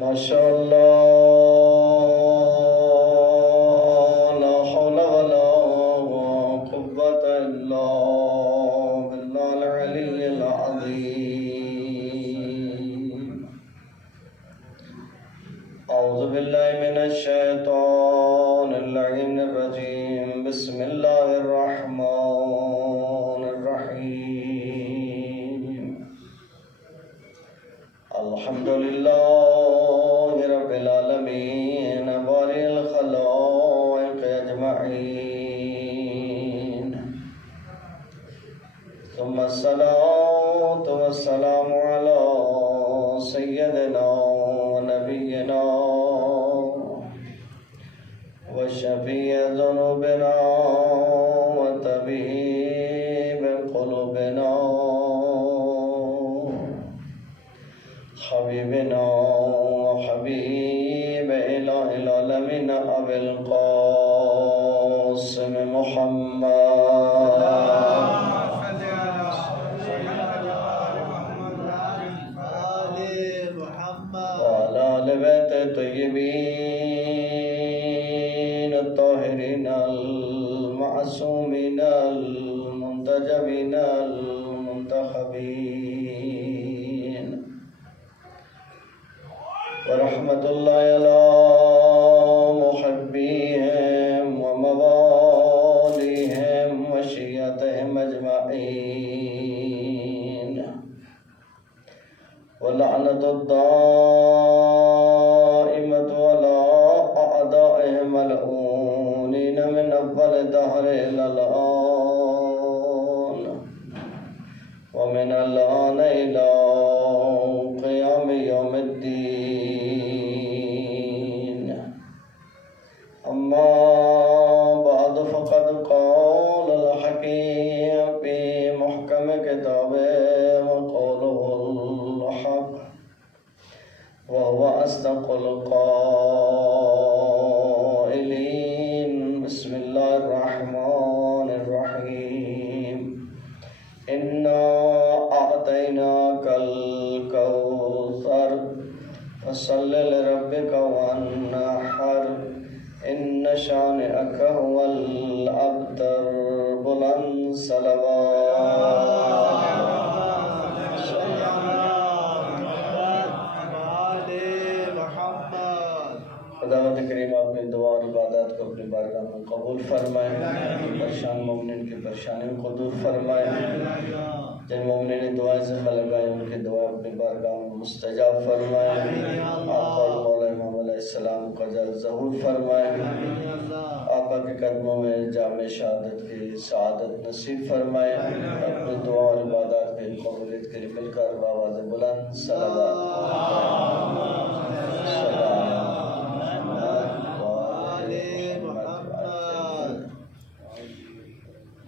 ماشاء اللہ لا حول ولا قوة الا بالله العلي العظيم. اعوذ بالله من الشيطان اللعين الرجيم. بسم الله الرحمن الرحيم. الحمد لله رب العالمين بارئ الخلائق أجمعين، ثم الصلاة والسلام على سيدنا ونبينا وشفيع ذنوبنا وطبيب قلوبنا حبيبنا وحبيب إله العالمين أبي القاسم محمد وعلى آل بيت الطيبين الطاهرين المعصومين المنتجبين المنتخبين، ورحمة الله على محبيهم ومواليهم وشيعتهم أجمعين، ولعنة الدائمة على أعدائهم ملعونين من أول الدهر إلى الآن، ومن الآن إلى قيام يوم الدين. أما بعد فقد قال الحكيم في محكم كتابه وقوله الحق وهو أصدق القائلين. بسم الله الرحمن الرحيم. إنا أعطيناك الكوثر فصل لربك وانحر إن شانئك هو الأبتر. بلند صلوات. خداوند کریم اپنی دعا اور عبادات کو اپنی بارگاہ میں قبول فرمائے، پریشان مومنین کی پریشانیوں کو دور فرمائے، جن مومنین نے دعائیں ذمہ لگائیں ان کی دعا اپنی بارگاہ میں مستجاب فرمائے، آقا اور مولا امام علیہ السلام کا جلد ظہور فرمائے، آقا کے قدموں میں جامع شہادت کی سعادت نصیب فرمائے، اپنی دعا اور عبادات کی قبولیت کے لیے مل کر بآواز بلند صلوات.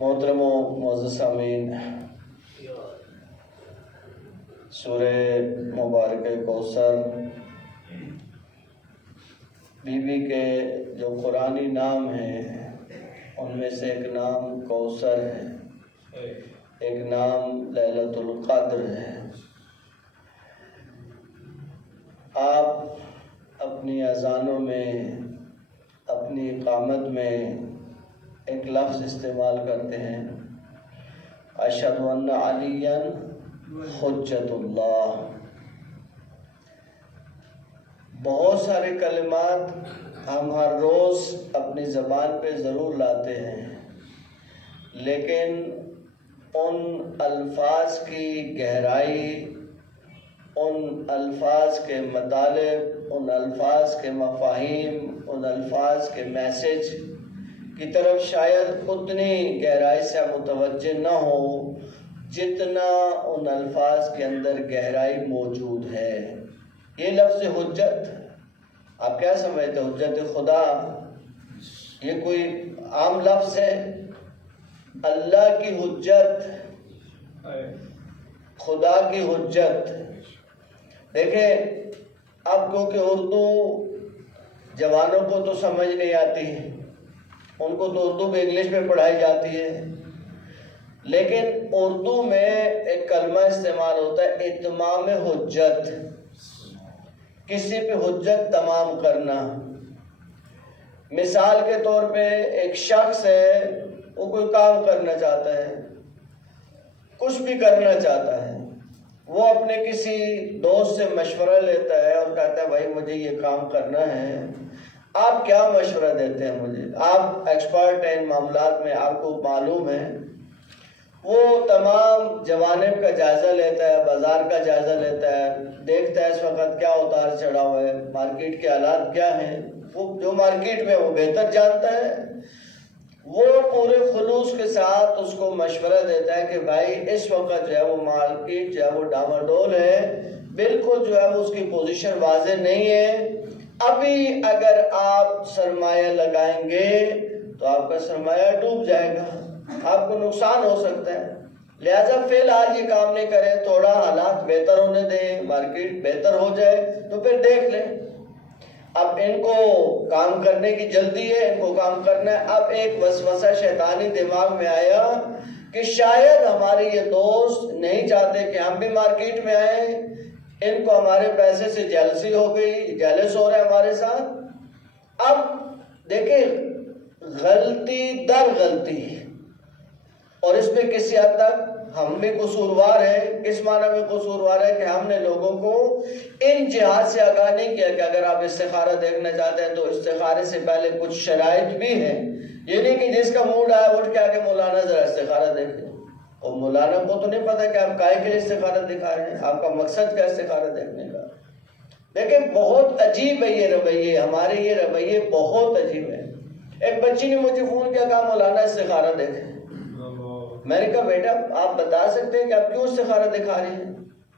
محترم و معزز سامعین، سورہ مبارک کوثر بی بی کے جو قرآنی نام ہیں ان میں سے ایک نام کوثر ہے، ایک نام لیلۃ القدر ہے. آپ اپنی اذانوں میں، اپنی اقامت میں ایک لفظ استعمال کرتے ہیں، اشہد ان علیٰ حجت اللہ. بہت سارے کلمات ہم ہر روز اپنی زبان پہ ضرور لاتے ہیں، لیکن ان الفاظ کی گہرائی، ان الفاظ کے مطالب، ان الفاظ کے مفاہیم، ان الفاظ کے میسج کی طرف شاید اتنی گہرائی سے متوجہ نہ ہو جتنا ان الفاظ کے اندر گہرائی موجود ہے. یہ لفظ حجت آپ کیا سمجھتے ہیں؟ حجت خدا یہ کوئی عام لفظ ہے؟ اللہ کی حجت، خدا کی حجت. دیکھیں اب کیونکہ اردو جوانوں کو تو سمجھ نہیں آتی، ان کو تو اردو میں انگلش میں پڑھائی جاتی ہے، لیکن اردو میں ایک کلمہ استعمال ہوتا ہے اتمام حجت، کسی پہ حجت تمام کرنا. مثال کے طور پہ ایک شخص ہے، وہ کوئی کام کرنا چاہتا ہے، کچھ بھی کرنا چاہتا ہے، وہ اپنے کسی دوست سے مشورہ لیتا ہے اور کہتا ہے بھائی مجھے یہ کام کرنا ہے. آپ کیا مشورہ دیتے ہیں مجھے؟ آپ ایکسپرٹ ہیں ان معاملات میں، آپ کو معلوم ہے. وہ تمام جوانب کا جائزہ لیتا ہے، بازار کا جائزہ لیتا ہے، دیکھتا ہے اس وقت کیا اتار چڑھا ہوا ہے، مارکیٹ کے حالات کیا ہیں. وہ جو مارکیٹ میں وہ بہتر جانتا ہے. وہ پورے خلوص کے ساتھ اس کو مشورہ دیتا ہے کہ بھائی اس وقت جو ہے وہ مارکیٹ جو ہے وہ ڈاماڈول ہے، بالکل جو ہے وہ اس کی پوزیشن واضح نہیں ہے. ابھی اگر آپ سرمایہ لگائیں گے تو آپ کا سرمایہ ڈوب جائے گا، آپ کو نقصان ہو سکتا ہے. لہذا فی الحال یہ کام نہیں کریں، تھوڑا حالات بہتر ہونے دیں، مارکیٹ بہتر ہو جائے تو پھر دیکھ لیں. اب ان کو کام کرنے کی جلدی ہے، ان کو کام کرنا ہے. اب ایک وسوسہ شیطانی دماغ میں آیا کہ شاید ہمارے یہ دوست نہیں چاہتے کہ ہم بھی مارکیٹ میں آئیں، ان کو ہمارے پیسے سے جیلسی ہو گئی، جیلس ہو رہے ہیں ہمارے ساتھ. اب دیکھیں غلطی در غلطی، اور اس میں کسی حد تک ہم بھی قصوروار ہیں. کس معنی میں قصوروار ہے کہ ہم نے لوگوں کو ان جہات سے آگاہ نہیں کیا کہ اگر آپ استخارہ دیکھنا چاہتے ہیں تو استخارے سے پہلے کچھ شرائط بھی ہیں. یہ نہیں کہ جس کا موڈ آیا اٹھ کے آ کے مولانا ذرا استخارہ دیکھیں. اور مولانا کو تو نہیں پتا کہ آپ کائے کے لیے استخارہ دکھا رہے ہیں، آپ کا مقصد کیا استخارہ دیکھنے کا. لیکن بہت عجیب ہے یہ رویے، ہمارے یہ رویے بہت عجیب ہے. ایک بچی نے مجھے فون کیا، کہا مولانا استخارہ دیکھیں. میں نے کہا بیٹا آپ بتا سکتے ہیں کہ آپ کیوں استخارہ دکھا رہے ہیں؟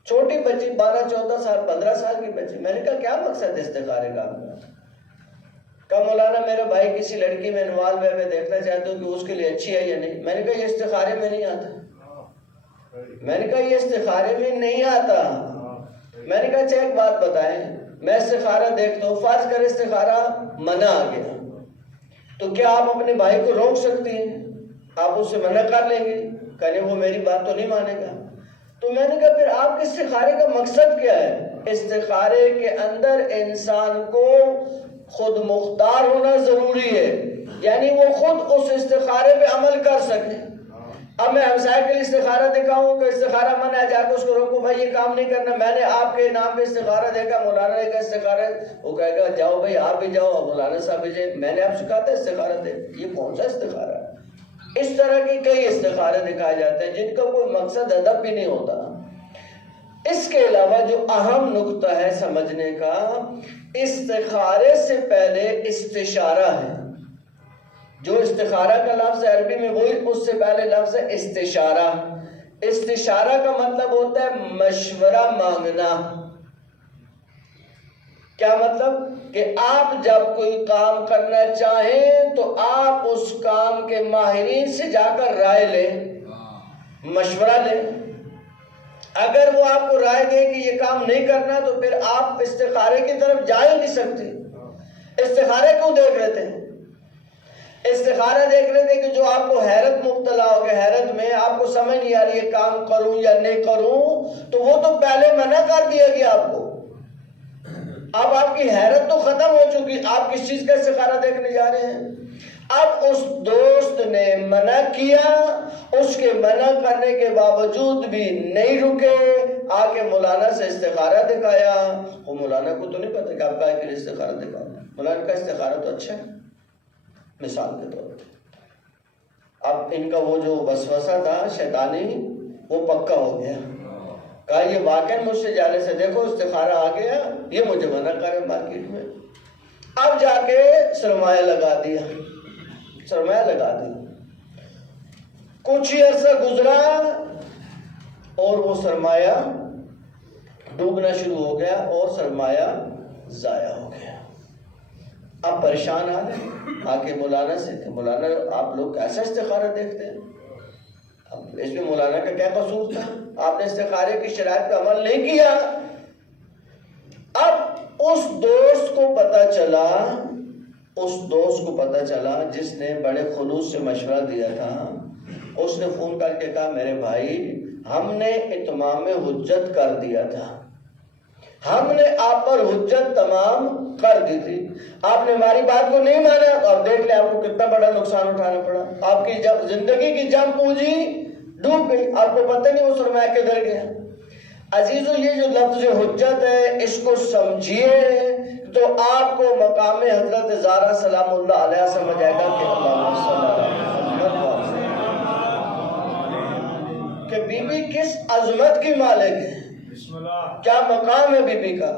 چھوٹی بچی 12-14 سال 15 سال کی بچی. میں نے کہا کیا مقصد ہے استخارے کا آپ کا؟ کہا مولانا میرا بھائی کسی لڑکی میں انوالو ہے، میں دیکھنا چاہتا ہوں کہ اس کے لیے اچھی ہے یا نہیں. میں نے کہا یہ استخارے میں نہیں آتا. میں نے کہا یہ استخارے میں نہیں آتا. میں نے کہا اچھا ایک بات بتائیں، میں استخارہ دیکھتا ہوں، فرض کر استخارہ منع آ گیا تو کیا آپ اپنے بھائی کو روک سکتی ہیں؟ آپ اس سے منع کر لیں گے؟ کہنے وہ میری بات تو نہیں مانے گا. تو میں نے کہا پھر آپ کے استخارے کا مقصد کیا ہے؟ استخارے کے اندر انسان کو خود مختار ہونا ضروری ہے، یعنی وہ خود اس استخارے پہ عمل کر سکے. اب میں ہمسائے کے لیے استخارہ دکھاؤں کہ استخارہ منع ہے، جا کے اس کو روکو بھائی یہ کام نہیں کرنا. میں نے آپ کے نام پہ استخارہ دیکھا، مولانا نے کہا استخارہ، وہ کہے گا جاؤ بھائی آپ بھی جاؤ، مولانا صاحب بھی جائے. میں نے آپ سے کہا تھا استخارہ دے، یہ کون سا استخارہ ہے؟ اس طرح کی کئی استخارے دکھائے جاتے ہیں جن کا کوئی مقصد ہدف بھی نہیں ہوتا. اس کے علاوہ جو اہم نقطہ ہے سمجھنے کا، استخارے سے پہلے استشارہ ہے. جو استخارہ کا لفظ ہے عربی میں وہی اس سے پہلے لفظ ہے استشارہ. استشارہ کا مطلب ہوتا ہے مشورہ مانگنا. کیا مطلب؟ کہ آپ جب کوئی کام کرنا چاہیں تو آپ اس کام کے ماہرین سے جا کر رائے لیں، مشورہ لیں. اگر وہ آپ کو رائے دے کہ یہ کام نہیں کرنا تو پھر آپ استخارے کی طرف جا ہی نہیں سکتے. استخارے کیوں دیکھ رہے تھے؟ استخارہ دیکھ رہے تھے کہ جو آپ کو حیرت مبتلا ہو گئے، حیرت میں آپ کو سمجھ نہیں آ رہی ہے کام کروں یا نہیں کروں، تو وہ تو پہلے منع کر دیا گیا آپ کو. اب آپ کی حیرت تو ختم ہو چکی، آپ کس چیز کا استخارہ دیکھنے جا رہے ہیں. اب اس دوست نے منع کیا، اس کے منع کرنے کے باوجود بھی نہیں رکے، آ کے مولانا سے استخارہ دکھایا. وہ مولانا کو تو نہیں پتا کہ آپ کا کے لیے استخارہ دکھاؤ. مولانا کا استخارہ تو اچھا ہے مثال کے طور پہ. اب ان کا وہ جو وسوسہ تھا شیطانی وہ پکا ہو گیا. کہا یہ واقعی مجھ سے جانے سے دیکھو استخارہ آ گیا، یہ مجھے منع کرے مارکیٹ میں. اب جا کے سرمایہ لگا دیا، سرمایہ لگا دیا. کچھ ہی عرصہ گزرا اور وہ سرمایہ ڈوبنا شروع ہو گیا اور سرمایہ ضائع ہو گیا. اب پریشان آ گئے، آ کے مولانا سے کہ مولانا آپ لوگ کیسا استخارہ دیکھتے ہیں؟ اب اس میں مولانا کا کیا قصور تھا؟ آپ نے استخارے کی شرائط پہ عمل نہیں کیا. اب اس دوست کو پتا چلا جس نے بڑے خلوص سے مشورہ دیا تھا. اس نے فون کر کے کہا میرے بھائی ہم نے اتمام حجت کر دیا تھا، ہم نے آپ پر حجت تمام کر دی تھی، آپ نے ہماری بات کو نہیں مانا، تو اب دیکھ لیں آپ کو کتنا بڑا نقصان اٹھانا پڑا، آپ کی زندگی کی جم پونجی ڈوب گئی، آپ کو پتہ نہیں وہ سرمایہ کدھر گیا۔ عزیزو یہ جو لفظ حجت ہے اس کو سمجھیے تو آپ کو مقام حضرت زہرا سلام اللہ علیہ سمجھ آئے گا کہ اللہ صلی اللہ علیہ وسلم کہ بی بی کس عظمت کی مالک ہے، کیا مقام ہے بی بی کا۔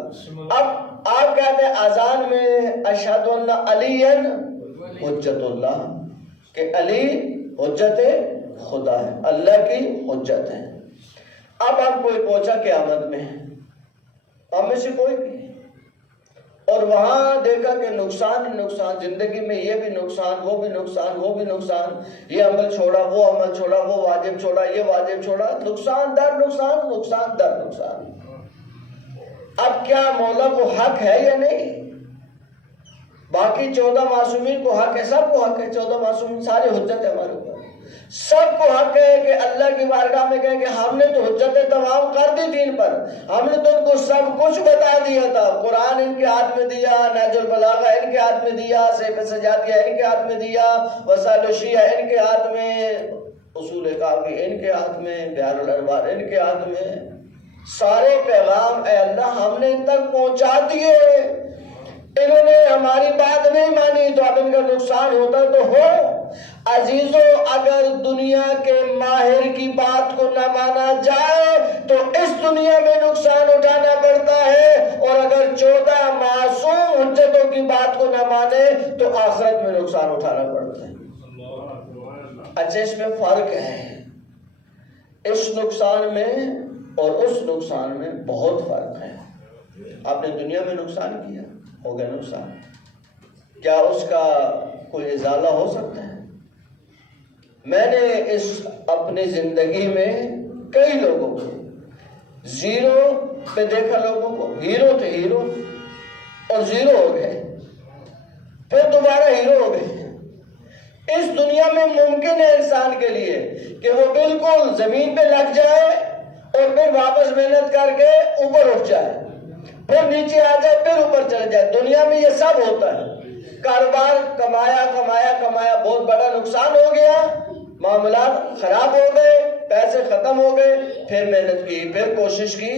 اب آپ کہتے ہیں اذان میں اشہد ان علی حجت اللہ، کہ علی حجت خدا ہے، اللہ کی حجت ہے۔ اب آپ کوئی پہنچا قیامت میں، ہم میں سے کوئی بھی، اور وہاں دیکھا کہ نقصان ہی نقصان، زندگی میں یہ بھی نقصان، وہ بھی نقصان، وہ بھی نقصان، یہ عمل چھوڑا، وہ عمل چھوڑا، وہ واجب چھوڑا، یہ واجب چھوڑا، نقصان در نقصان، نقصان در نقصان۔ اب کیا مولا کو حق ہے یا نہیں؟ باقی 14 معصومین کو حق ہے، سب کو حق ہے، 14 معصومین سارے حجت ہے ہمارے اوپر، سب کو حق ہے کہ اللہ کی بارگاہ میں کہیں کہ ہم نے تو حجت تمام کر دی تھی ان پر، ہم نے تو ان کو سب کچھ بتا دیا تھا، قرآن ان کے ہاتھ میں دیا، نہج البلاغہ ان کے ہاتھ میں دیا، سیف سجادیہ ان کے ہاتھ میں دیا، وسائل الشیعہ ان کے ہاتھ میں، اصول کافی ان کے ہاتھ میں، بحار الانوار ان کے ہاتھ میں، سارے پیغام اے اللہ ہم نے ان تک پہنچا دیے، انہوں نے ہماری بات نہیں مانی تو اب ان کا نقصان ہوتا تو ہو۔ عزیزو اگر دنیا کے ماہر کی بات کو نہ مانا جائے تو اس دنیا میں نقصان اٹھانا پڑتا ہے، اور اگر 14 معصوم حجتوں کی بات کو نہ مانے تو آخرت میں نقصان اٹھانا پڑتا ہے۔ اچھا اس میں فرق ہے، اس نقصان میں اور اس نقصان میں بہت فرق ہے۔ آپ نے دنیا میں نقصان کیا، ہو گیا نقصان، کیا اس کا کوئی ازالہ ہو سکتا ہے؟ میں نے اس اپنی زندگی میں کئی لوگوں کو زیرو پہ دیکھا، لوگوں کو ہیرو تھے، ہیرو اور زیرو ہو گئے، پھر دوبارہ ہیرو ہو گئے۔ اس دنیا میں ممکن ہے انسان کے لیے کہ وہ بالکل زمین پہ لگ جائے اور پھر واپس محنت کر کے اوپر اٹھ جائے، پھر نیچے آ جائے، پھر اوپر چل جائے۔ دنیا میں یہ سب ہوتا ہے، کاروبار کمایا کمایا کمایا، بہت بڑا نقصان ہو گیا، معاملات خراب ہو گئے، پیسے ختم ہو گئے، پھر محنت کی، پھر کوشش کی،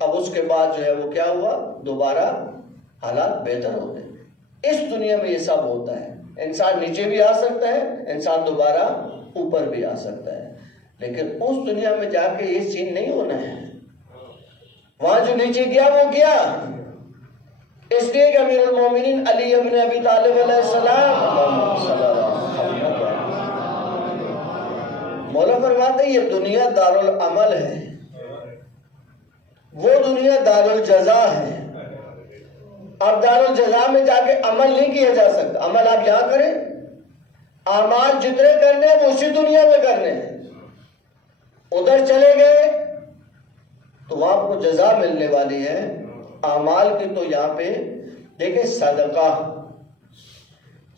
اب اس کے بعد جو ہے وہ کیا ہوا، دوبارہ حالات بہتر ہو گئے۔ اس دنیا میں یہ سب ہوتا ہے، انسان نیچے بھی آ سکتا ہے، انسان دوبارہ اوپر بھی آ سکتا ہے، لیکن اس دنیا میں جا کے یہ سین نہیں ہونا ہے۔ وہاں جو نیچے گیا وہ گیا، اس لیے کہ امیر المومنین علی ابن ابی طالب علیہ السلام مولا فرماتے ہیں یہ دنیا دارالعمل ہے، وہ دنیا دارالجزا ہے۔ اب دارالجزا میں جا کے عمل نہیں کیا جا سکتا، عمل آپ یہاں کریں، اعمال جتنے کرنے ہیں وہ اسی دنیا میں کرنے ہیں، ادھر چلے گئے تو وہاں آپ کو جزا ملنے والی ہے اعمال کی۔ تو یہاں پہ دیکھیں صدقہ،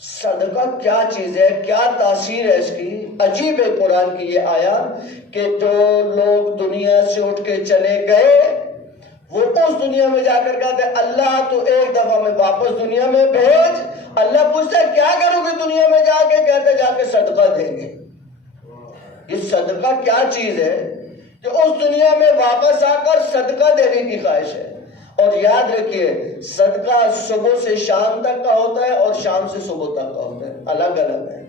صدقہ کیا چیز ہے، کیا تاثیر ہے اس کی، عجیب ہے قرآن کی یہ آیات کہ جو لوگ دنیا سے اٹھ کے چلے گئے وہ اس دنیا میں جا کر کہتے ہیں اللہ تو ایک دفعہ میں واپس دنیا میں بھیج۔ اللہ پوچھتا ہے کیا کرو گے دنیا میں جا کے، کہتے جا کے صدقہ دیں گے۔ یہ صدقہ کیا چیز ہے کہ اس دنیا میں واپس آ کر صدقہ دینے کی خواہش ہے۔ اور یاد رکھیے صدقہ صبح سے شام تک کا ہوتا ہے اور شام سے صبح تک کا ہوتا ہے، الگ الگ ہے۔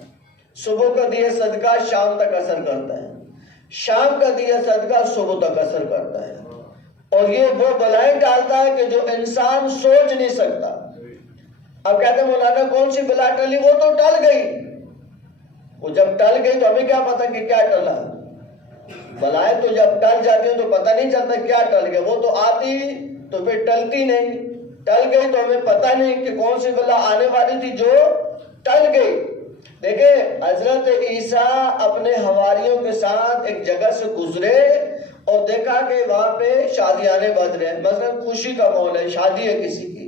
صبح کا دیا صدقہ شام تک اثر کرتا ہے، شام کا دیا صدقہ صبح تک اثر کرتا ہے، اور یہ وہ بلائیں ڈالتا ہے کہ جو انسان سوچ نہیں سکتا۔ اب کہتے ہیں مولانا کون سی بلا ٹلی، وہ تو ٹل گئی، وہ جب ٹل گئی تو ہمیں کیا پتا کہ کیا ٹلا، بلائیں تو جب ٹل جاتی ہیں تو پتہ نہیں چلتا کیا ٹل گیا، وہ تو آتی تو پھر ٹلتی نہیں، ٹل گئی تو ہمیں پتہ نہیں کہ کون سی بلا آنے والی تھی جو ٹل گئی۔ دیکھیں حضرت عیسیٰ اپنے حواریوں کے ساتھ ایک جگہ سے گزرے اور دیکھا کہ وہاں پہ شادیانے بج رہے ہیں، مثلا خوشی کا ماحول ہے، شادی ہے کسی کی۔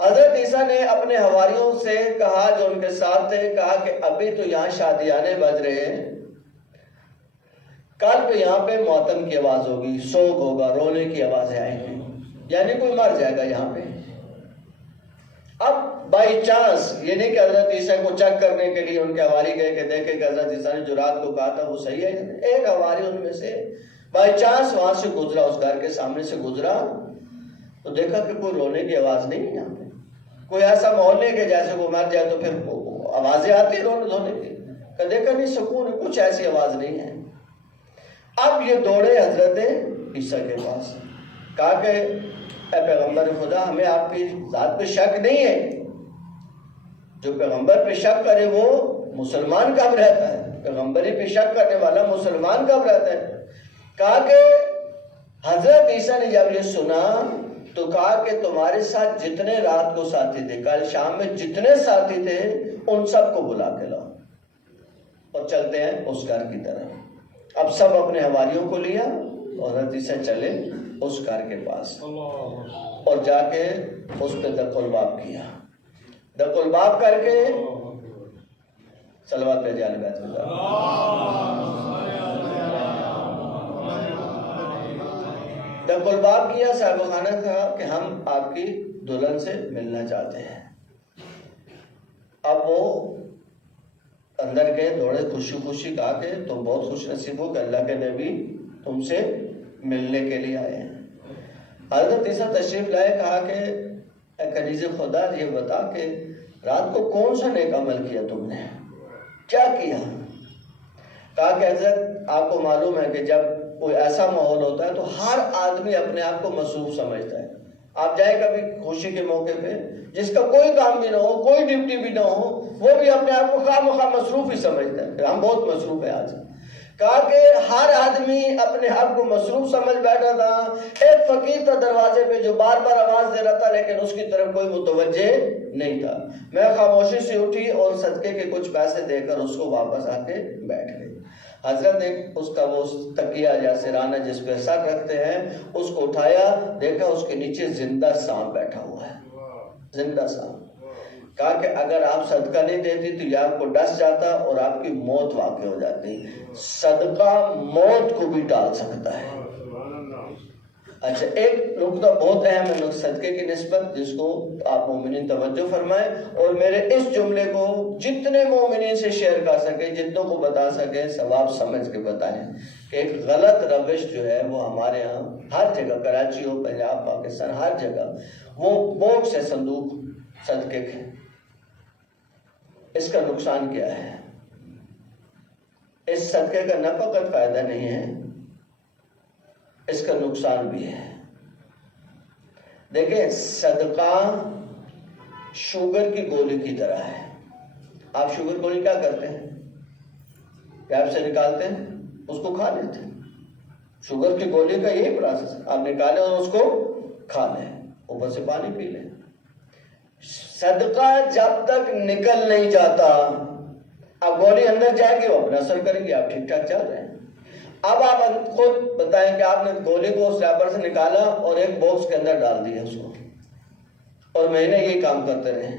حضرت عیسیٰ نے اپنے حواریوں سے کہا جو ان کے ساتھ تھے، کہا کہ ابھی تو یہاں شادیانے بج رہے ہیں، کل پہ یہاں پہ ماتم کی آواز ہوگی، سوگ ہوگا، رونے کی آوازیں آئیں گی۔ یعنی کوئی مر جائے گا یہاں پہ. اب بائی چانس یہ نہیں کہ حضرت عیسیٰ کو چیک کرنے کے لیے ان کے حواری گئے کہ دیکھیں کہ حضرت عیسیٰ نے جو رات کو کہا تھا وہ صحیح ہے. ایک حواری ان میں سے بائی چانس وہاں سے گزرا, اس گھر کے سامنے سے گزرا, تو دیکھا کہ کوئی رونے کی آواز نہیں ہے یہاں پہ. کوئی ایسا ماحول نہیں کہ جیسے وہ مر جائے تو پھر آوازیں آتی رونے دھونے کی. دیکھا نہیں, سکون ہے, کچھ ایسی آواز نہیں ہے. اب یہ دوڑے حضرت عیسیٰ کے پاس, کہا کہ اے پیغمبر خدا, ہمیں آپ کی ذات پہ شک نہیں ہے. جو پیغمبر پہ شک کرے وہ مسلمان کب رہتا ہے؟ پیغمبری پہ شک کرنے والا مسلمان کب رہتا ہے؟ کہا کہ حضرت عیسیٰ نے جب یہ سنا تو کہا کہ تمہارے ساتھ جتنے رات کو ساتھی تھے, کل شام میں جتنے ساتھی تھے, ان سب کو بلا کے لاؤ اور چلتے ہیں اس گھر کی طرف. اب سب اپنے حواریوں کو لیا اور حضرت عیسیٰ چلے اس گھر کے پاس اور جا کے اس پہ دق الباب کیا. دق الباب کر کے صلوات پہ جال بیت اللہ, دق الباب کیا. صاحب خانہ کہا کہ ہم آپ کی دلہن سے ملنا چاہتے ہیں. اب وہ اندر گئے, دوڑے, خوشی خوشی کہا کہ تم بہت خوش نصیب ہو کہ اللہ کے نبی تم سے ملنے کے لیے آئے ہیں. حضرت عیسیٰ تشریف لائے, کہا کہ اے کنیز خدا یہ بتا کہ رات کو کون سا نیک عمل کیا تم نے, کیا کیا؟ کہا کہ حضرت آپ کو معلوم ہے کہ جب کوئی ایسا ماحول ہوتا ہے تو ہر آدمی اپنے آپ کو مصروف سمجھتا ہے. آپ جائیں کبھی خوشی کے موقع پہ, جس کا کوئی کام بھی نہ ہو, کوئی ڈیوٹی بھی نہ ہو, وہ بھی اپنے آپ کو خواہ مخواہ مصروف ہی سمجھتا ہے. ہم بہت مصروف ہیں آج. کہا کہ ہر آدمی اپنے آپ کو مصروف سمجھ بیٹھا تھا. ایک فقیر تھا دروازے پہ جو بار بار آواز دے رہا تھا, لیکن اس کی طرف کوئی متوجہ نہیں تھا. میں خاموشی سے اٹھی اور صدقے کے کچھ پیسے دے کر اس کو واپس آ کے بیٹھ گئی. حضرت نے اس کا وہ تکیہ یا سرانہ جس پہ سر رکھتے ہیں اس کو اٹھایا, دیکھا اس کے نیچے زندہ سانپ بیٹھا ہوا ہے, زندہ سانپ. کہا کہ اگر آپ صدقہ نہیں دیتی تو یہ آپ کو ڈس جاتا اور آپ کی موت واقع ہو جاتی. صدقہ موت کو بھی ٹال سکتا ہے. اچھا, ایک نقطہ بہت اہم ہے صدقے کی نسبت, جس کو آپ مومنین توجہ فرمائیں اور میرے اس جملے کو جتنے مومنین سے شیئر کر سکیں, جتنوں کو بتا سکیں, ثواب سمجھ کے بتائیں کہ ایک غلط روش جو ہے وہ ہمارے ہاں ہر جگہ, کراچی ہو, پنجاب, پاکستان, ہر جگہ وہ باکس ہے صندوق صدقے کے. اس کا نقصان کیا ہے؟ اس صدقے کا نہ فقط فائدہ نہیں ہے, اس کا نقصان بھی ہے. دیکھیں, صدقہ شوگر کی گولی کی طرح ہے. آپ شوگر گولی کیا کرتے ہیں؟ پیپ سے نکالتے ہیں, اس کو کھا لیتے ہیں. شوگر کی گولی کا یہی پروسیس, آپ نکالیں اور اس کو کھا لیں, اوپر سے پانی پی لیں. صدقہ جب تک نکل نہیں جاتا, اب گولی اندر جائے گی, وہ اپنا اثر کرے گی, آپ ٹھیک ٹھاک چل رہے ہیں. اب آپ خود بتائیں کہ آپ نے گولی کو اس ریپر سے نکالا اور ایک باکس کے اندر ڈال دیا اس کو, اور مہینے یہی کام کرتے رہے,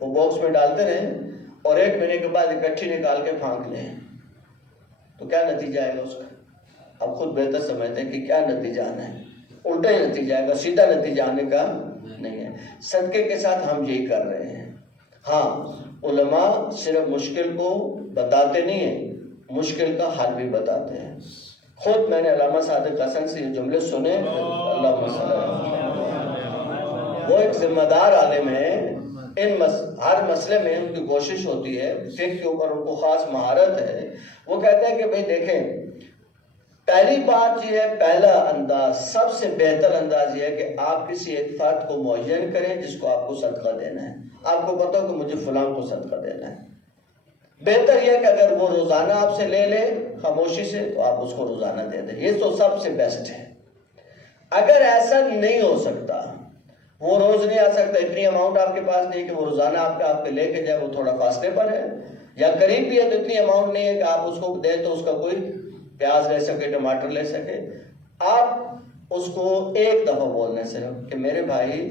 وہ باکس میں ڈالتے رہے اور ایک مہینے کے بعد اکٹھی نکال کے پھانک لیں, تو کیا نتیجہ آئے گا اس کا؟ آپ خود بہتر سمجھتے ہیں کہ کیا نتیجہ آنا ہے. الٹا ہی نتیجہ آئے گا, سیدھا نتیجہ آنے کا نہیں ہے. صدقے کے ساتھ ہم یہی کر رہے ہیں. ہاں, علماء صرف مشکل کو بتاتے نہیں ہیں, مشکل کا حل بھی بتاتے ہیں. خود میں نے علامہ صادق حسن سے یہ جملے سنے, اللہ وہ ایک ذمہ دار عالم ہے. ہر مسئلے میں ان کی کوشش ہوتی ہے, فقہ کے اوپر ان کو خاص مہارت ہے. وہ کہتے ہیں کہ بھئی دیکھیں, پہلی بات یہ ہے, پہلا انداز, سب سے بہتر انداز یہ ہے کہ آپ کسی ایک فرد کو معین کریں جس کو آپ کو صدقہ دینا ہے. آپ کو پتا ہو کہ مجھے فلاں کو صدقہ دینا ہے. بہتر یہ ہے کہ اگر وہ روزانہ آپ سے لے لے خاموشی سے, تو آپ اس کو روزانہ دے دیں. یہ تو سب سے بیسٹ ہے. اگر ایسا نہیں ہو سکتا, وہ روز نہیں آ سکتا, اتنی اماؤنٹ آپ کے پاس نہیں کہ وہ روزانہ آپ کے لے کے جائے, وہ تھوڑا فاصلے پر ہے, یا قریب بھی ہے تو اتنی اماؤنٹ نہیں ہے کہ آپ اس کو دیں تو اس کا کوئی پیاز لے سکے, ٹماٹر لے سکے. آپ اس کو ایک دفعہ بولنے سے کہ میرے بھائی,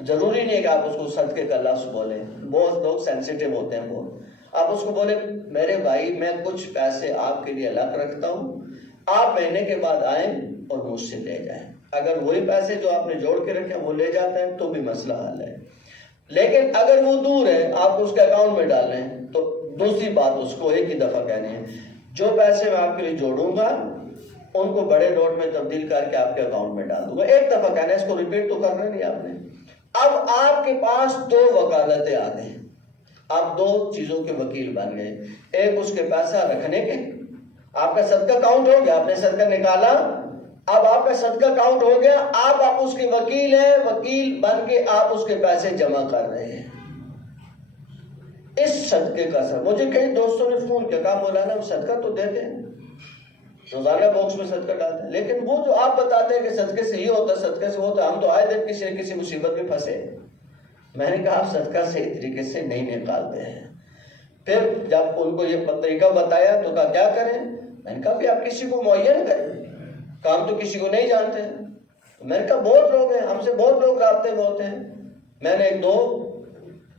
ضروری نہیں ہے کہ آپ اس کو صدقے کا لفظ بولیں, بہت لوگ سینسیٹیو ہوتے ہیں. آپ اس کو بولیں, میرے بھائی میں کچھ پیسے آپ کے لیے الگ رکھتا ہوں, آپ مہینے کے بعد آئیں اور مجھ سے لے جائیں. اگر وہی پیسے جو آپ نے جوڑ کے رکھے وہ لے جاتے ہیں تو بھی مسئلہ حل ہے. لیکن اگر وہ دور ہے, آپ اس کے اکاؤنٹ میں ڈال لیں, تو دوسری بات اس کو ایک ہی دفعہ کہنی ہے, جو پیسے میں آپ کے لیے جوڑوں گا ان کو بڑے نوٹ میں تبدیل کر کے آپ کے اکاؤنٹ میں ڈال دوں گا. ایک دفعہ کہنا ہے, اس کو ریپیٹ تو کرنا نہیں آپ نے. اب آپ کے پاس 2 وکالتیں آ گئیں, آپ 2 چیزوں کے وکیل بن گئے. ایک اس کے پیسہ رکھنے کے, آپ کا صدقہ کاؤنٹ ہو گیا, آپ نے صدقہ نکالا, اب آپ کا صدقہ کاؤنٹ ہو گیا, آپ اس کے وکیل ہیں, وکیل بن کے آپ اس کے پیسے جمع کر رہے ہیں. اس صدقے کا سر مجھے کئی دوستوں نے فون کیا, کہا مولانا ہم صدقہ تو دیتے ہیں, روزانہ باکس میں صدقہ ڈالتے ہیں, لیکن وہ جو آپ بتاتے ہیں کہ صدقے سے یہ ہوتا ہے, صدقے سے ہوتا ہے, ہم تو آئے دن کسی نہ کسی مصیبت میں پھنسے. میں نے کہا آپ صدقہ صحیح طریقے سے نہیں نکالتے ہیں. پھر جب ان کو یہ طریقہ بتایا تو کہا کیا کریں؟ میں نے کہا کہ آپ کسی کو معین کریں, کام تو کسی کو نہیں جانتے ہیں. میں نے کہا بہت لوگ ہیں, ہم سے بہت لوگ رابطے میں ہوتے ہیں. میں نے 1-2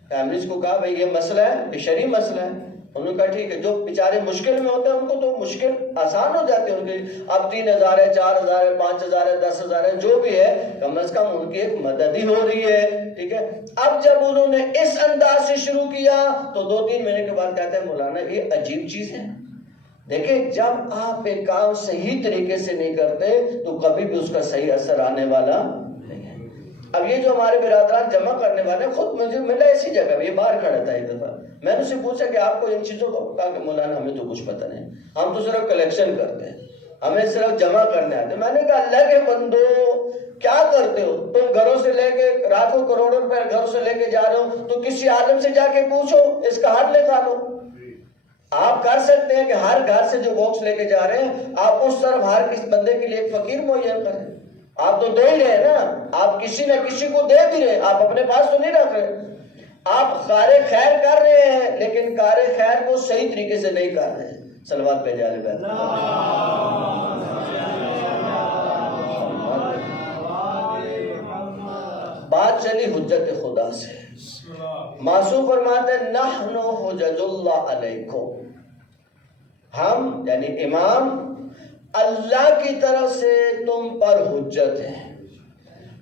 فیملیز کو کہا بھائی یہ مسئلہ ہے, یہ شرعی مسئلہ ہے. انہوں نے کہا ٹھیک ہے, جو بیچارے مشکل میں ہوتے ہیں ان کو تو مشکل آسان ہو جاتی ہے ان کی. اب 3,000 ہے, 4,000 ہے, 5,000 ہے, 10,000 ہے, جو بھی ہے, کم از کم ان کی ایک مدد ہی ہو رہی ہے. ٹھیک ہے. اب جب انہوں نے اس انداز سے شروع کیا تو 2-3 مہینے کے بعد کہتے ہیں مولانا یہ عجیب چیز ہے. دیکھیں جب آپ ایک کام صحیح طریقے سے نہیں کرتے تو کبھی بھی اس کا صحیح اثر آنے والا نہیں ہے. اب یہ جو ہمارے برادران جمع کرنے والے خود مجھے ملا اسی جگہ, یہ باہر کھڑا تھا ایک دفعہ. میں نے اسے پوچھا کہ آپ کو ان چیزوں کو, کہا کہ مولانا ہمیں تو کچھ پتہ نہیں, ہم تو صرف کلیکشن کرتے ہیں, ہمیں صرف جمع کرنے آتے. میں نے کہا اللہ کے بندو کیا کرتے ہو تم, گھروں سے لے کے لاکھوں کروڑوں روپے گھروں سے لے کے جا رہے ہو, تو کسی عالم سے جا کے پوچھو, اس کا حل نکالو. آپ کر سکتے ہیں کہ ہر گھر سے جو باکس لے کے جا رہے ہیں آپ اس طرف ہر کسی بندے کے لیے ایک فقیر معین کریں. آپ تو دے ہی رہے نا, آپ کسی نہ کسی کو دے بھی رہے, آپ اپنے پاس تو نہیں رکھ رہے. آپ کار خیر کر رہے ہیں لیکن کار خیر کو صحیح طریقے سے نہیں کر رہے ہیں. صلوات پہ جا رہے بات چلی حجت خدا سے. معصوم فرماتے ہیں نحن حجج اللہ علیکم, ہم یعنی امام اللہ کی طرف سے تم پر حجت ہے.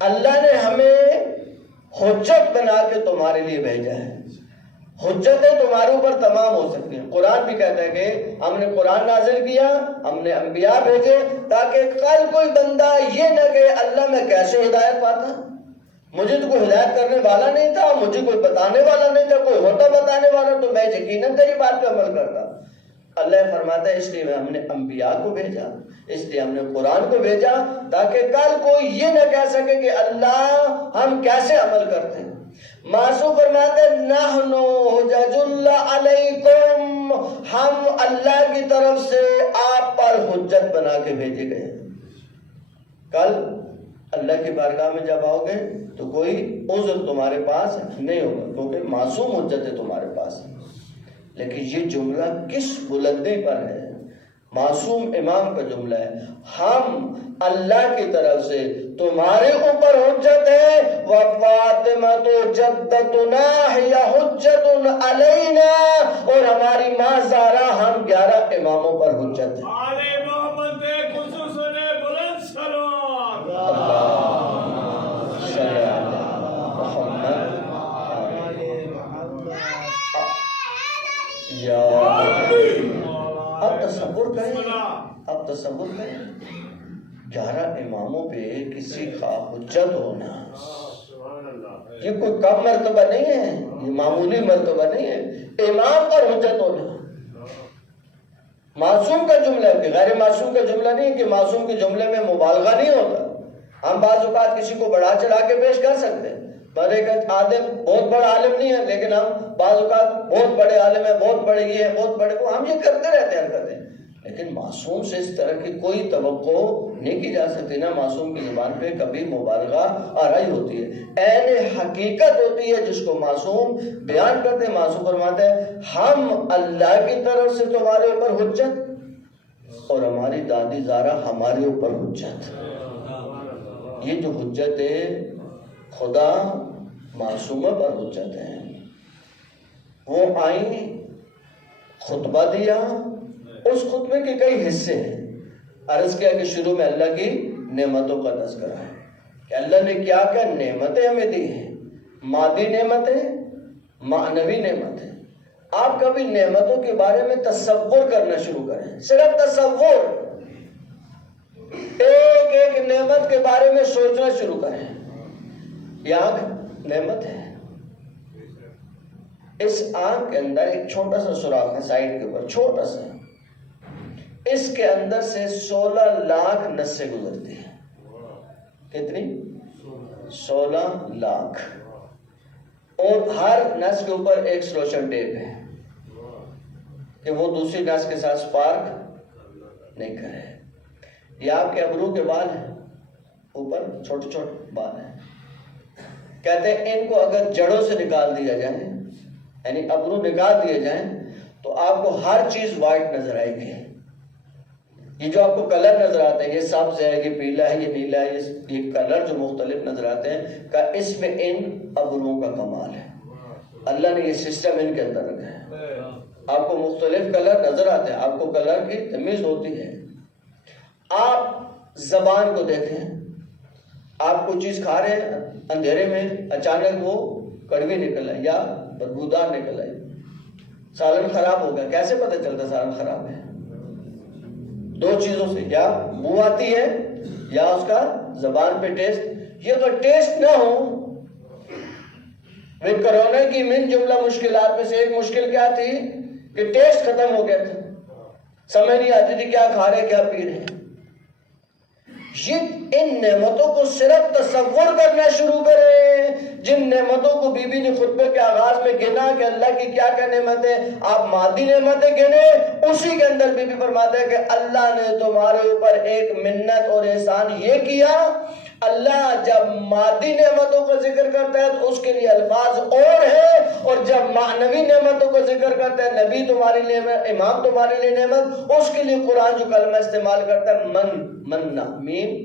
اللہ نے ہمیں حجت بنا کے تمہارے لیے بھیجا ہے. حجتیں تمہارے اوپر تمام ہو سکتی ہیں. قرآن بھی کہتا ہے کہ ہم نے قرآن نازل کیا, ہم نے انبیاء بھیجے تاکہ کل کوئی بندہ یہ نہ کہ اللہ میں کیسے ہدایت پاتا, مجھے تو کوئی ہدایت کرنے والا نہیں تھا, مجھے کوئی بتانے والا نہیں تھا, کوئی ہوتا بتانے والا تو میں یقیناً تیری بات پہ عمل کرتا. اللہ فرماتا ہے اس لیے ہم نے انبیاء کو بھیجا, اس لیے ہم نے قرآن کو بھیجا تاکہ کل کوئی یہ نہ کہہ سکے کہ اللہ ہم کیسے عمل کرتے ہیں. معصوم فرماتے ہیں نحن حجج اللہ علیکم, ہم اللہ کی طرف سے آپ پر حجت بنا کے بھیجے گئے. کل اللہ کی بارگاہ میں جب آؤ گے تو کوئی عذر تمہارے پاس نہیں ہوگا کیونکہ معصوم حجت ہے تمہارے پاس. لیکن یہ جملہ کس بلندی پر ہے؟ معصوم امام کا جملہ ہے, ہم اللہ کی طرف سے تمہارے اوپر حجت ہے. وَفَاطِمَةُ جَدَّتُنَا هِيَ حُجَّةٌ عَلَيْنَا, اور ہماری ماں زہرا ہم 11 اماموں پر حجت ہے. آلِ محمد پہ خصوصاً بلند سلام. اللہ صلی علی محمد یا. اب تصور کریں 11 اماموں پہ کسی کا حجت ہونا, یہ کوئی کم مرتبہ نہیں ہے, یہ معمولی مرتبہ نہیں ہے. امام پر حجت ہونا معصوم کا جملہ ہے, غیر معصوم کا جملہ نہیں کہ معصوم کے جملے میں مبالغہ نہیں ہوتا. ہم بعض اوقات کسی کو بڑھا چڑھا کے پیش کر سکتے ہیں, ایک عالم بہت بڑا عالم نہیں ہے لیکن ہم بعض اوقات بہت بڑے عالم ہیں, بہت بڑے یہ ہیں, بہت بڑے وہ, ہم یہ کرتے رہتے ہیں حرکتیں. لیکن معصوم سے اس طرح کی کوئی توقع نہیں کی جا سکتی نا. معصوم کی زبان پہ کبھی مبالغہ آرائی ہوتی ہے, عین حقیقت ہوتی ہے جس کو معصوم بیان کرتے ہیں. معصوم فرماتے ہیں ہم اللہ کی طرف سے تمہارے اوپر حجت اور ہماری دادی زارا ہمارے اوپر حجت. یہ جو حجت ہے خدا معصومہ پر حجت ہے. وہ آئیں, خطبہ دیا, اس خطبے کے کئی حصے ہیں. عرض کیا کہ شروع میں اللہ کی نعمتوں کا تذکرہ ہے کہ اللہ نے کیا کیا نعمتیں ہمیں دی ہیں، مادی نعمتیں، معنوی نعمتیں۔ آپ کبھی نعمتوں کے بارے میں تصور کرنا شروع کریں، صرف تصور، ایک ایک نعمت کے بارے میں سوچنا شروع کریں۔ یہ آنکھ نعمت ہے، اس آنکھ کے اندر ایک چھوٹا سا سوراخ ہے سائڈ کے اوپر، چھوٹا سا، اس کے اندر سے 16 لاکھ نسیں گزرتی ہیں۔ کتنی؟ 16 لاکھ، اور ہر نس کے اوپر ایک سلوشن ٹیپ ہے کہ وہ دوسری نس کے ساتھ سپارک نہیں کرے۔ یہ آپ کے ابرو کے بال ہیں، اوپر چھوٹے چھوٹے بال ہیں، کہتے ہیں ان کو اگر جڑوں سے نکال دیا جائے، یعنی ابرو نکال دیے جائیں، تو آپ کو ہر چیز وائٹ نظر آئے گی۔ یہ جو آپ کو کلر نظر آتے ہیں، یہ سبز ہے، یہ پیلا ہے، یہ نیلا ہے، یہ کلر جو مختلف نظر آتے ہیں، کہ اس میں ان ابروؤں کا کمال ہے۔ اللہ نے یہ سسٹم ان کے اندر رکھا ہے۔ آپ کو مختلف کلر نظر آتے ہیں، آپ کو کلر کی تمیز ہوتی ہے۔ آپ زبان کو دیکھیں، آپ کوئی چیز کھا رہے ہیں اندھیرے میں، اچانک وہ کڑوی نکل آئی یا بدبودار نکل آئی، سالن خراب ہو گیا، کیسے پتہ چلتا سالن خراب ہے؟ دو چیزوں سے، یا بو آتی ہے یا اس کا زبان پہ ٹیسٹ۔ یہ اگر ٹیسٹ نہ ہو، کرونا کی من جملہ مشکلات میں سے ایک مشکل کیا تھی کہ ٹیسٹ ختم ہو گیا تھا، سمجھ نہیں آتی تھی کیا کھا رہے کیا پی رہے۔ ان نعمتوں کو صرف تصور کرنا شروع کریں، جن نعمتوں کو بی بی نے خطبے کے آغاز میں گنا کہ اللہ کی کیا کیا نعمتیں، آپ مادی نعمتیں گنے، اسی کے اندر بی بی فرماتے ہیں کہ اللہ نے تمہارے اوپر ایک منت اور احسان یہ کیا۔ اللہ جب مادی نعمتوں کا ذکر کرتا ہے تو اس کے لیے الفاظ اور ہیں، اور جب معنوی نعمتوں کا ذکر کرتا ہے، نبی تمہارے لیے نعمت، امام تمہارے لیے نعمت، اس کے لیے قرآن جو کلمہ استعمال کرتا ہے مننا، میم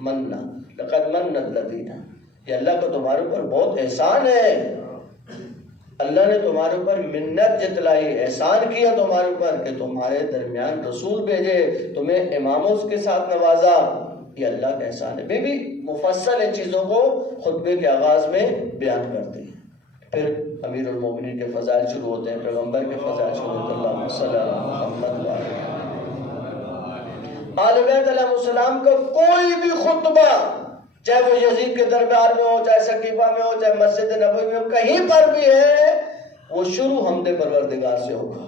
مننا، لقد من الذین، یہ اللہ کا تمہارے اوپر بہت احسان ہے۔ اللہ نے تمہارے اوپر منت جتلائی، احسان کیا تمہارے اوپر کہ تمہارے درمیان رسول بھیجے، تمہیں اماموں کے ساتھ نوازا، یہ اللہ کا احسان ہے۔ بی بی مفصل ان چیزوں کو خطبے کے آغاز میں بیان کرتی ہے۔ پھر امیر المومنین کے فضائل شروع ہوتے ہیں، پیغمبر کے فضائل شروع ہوتے ہیں، اللہم صلی علی محمد آل بیت علیہ السلام کا کوئی بھی خطبہ، چاہے وہ یزید کے دربار میں ہو، چاہے سقیفہ میں ہو، چاہے مسجد نبوی میں ہو، کہیں پر بھی ہے، وہ شروع حمد پروردگار سے ہوگا،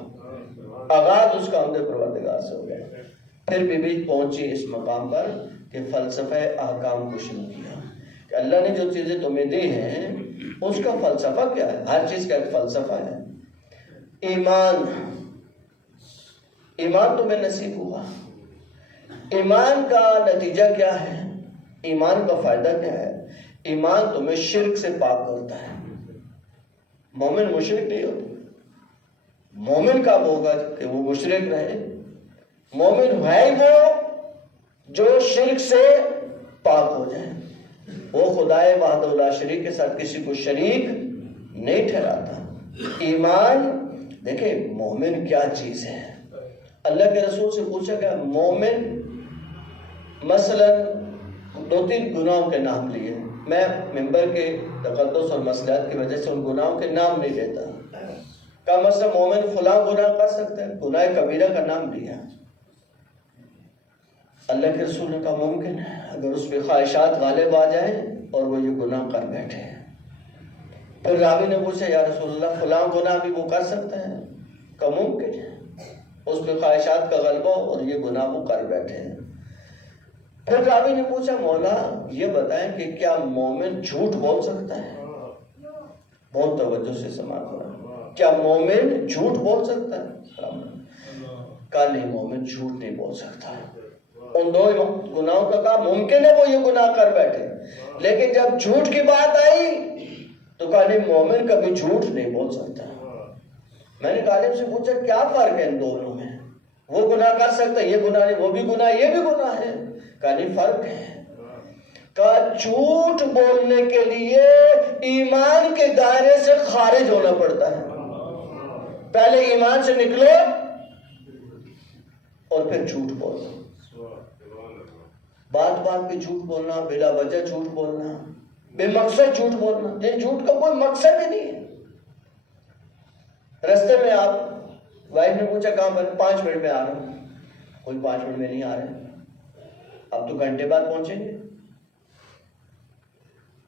آغاز اس کا حمد پروردگار سے ہوگا۔ پھر بی بی پہنچی اس مقام پر کہ فلسفہ احکام کو شروع کیا کہ اللہ نے جو چیزیں تمہیں دی ہیں اس کا فلسفہ کیا ہے۔ ہر چیز کا ایک فلسفہ ہے۔ ایمان تمہیں نصیب ہوا، ایمان کا نتیجہ کیا ہے، ایمان کا فائدہ کیا ہے؟ ایمان تمہیں شرک سے پاک کرتا ہے۔ مومن مشرک نہیں ہوتا، مومن کب ہوگا کہ وہ مشرک رہے؟ مومن ہے وہ جو شرک سے پاک ہو جائے، وہ خدائے وحدہ لا شریک کے ساتھ کسی کو شریک نہیں ٹھہراتا۔ ایمان دیکھیں مومن کیا چیز ہے۔ اللہ کے رسول سے پوچھا گیا، مومن مثلا 2-3 گناہوں کے نام لیے، میں ممبر کے تقدس اور مصلحت کی وجہ سے ان گناہوں کے نام نہیں لیتا، کہا مثلا مومن فلاں گناہ کر سکتا ہے، گناہ کبیرہ کا نام لیا۔ اللہ کے رسول نے کہا ممکن ہے اگر اس پہ خواہشات غالب آ جائیں اور وہ یہ گناہ کر بیٹھے۔ پھر راوی نے پوچھا یا رسول اللہ فلاں گناہ بھی وہ کر سکتا ہے؟ کہا ممکن ہے، اس پہ خواہشات کا غلبہ اور یہ گناہ وہ کر بیٹھے ہیں۔ پھر راوی نے پوچھا مولا یہ بتائیں کہ کیا مومن جھوٹ بول سکتا ہے؟ بہت توجہ سے سماعت کریں، کیا مومن جھوٹ بول سکتا ہے؟ کہا نہیں، مومن جھوٹ نہیں بول سکتا۔ ان 2 گناہوں کا کہا ممکن ہے وہ یہ گناہ کر بیٹھے، لیکن جب جھوٹ کی بات آئی تو کہا نہیں، مومن کبھی جھوٹ نہیں بول سکتا۔ میں نے طالب سے پوچھا کیا فرق ہے ان دونوں میں؟ وہ گناہ کر سکتا ہے، یہ گناہ نہیں، وہ بھی گناہ یہ بھی گناہ ہے۔ کہا نہیں فرق ہے، کہا جھوٹ بولنے کے لیے ایمان کے دائرے سے خارج ہونا پڑتا ہے، پہلے ایمان سے نکلو اور پھر جھوٹ بولو۔ بات بات پہ جھوٹ بولنا، بلا وجہ جھوٹ بولنا، بے مقصد جھوٹ بولنا، یہ جھوٹ کا کوئی مقصد ہی نہیں ہے۔ رستے میں آپ وائف نے پوچھا کہاں پر؟ 5 منٹ میں آ رہا ہوں۔ کوئی 5 منٹ میں نہیں آ رہے، اب تو گھنٹے بعد پہنچیں گے،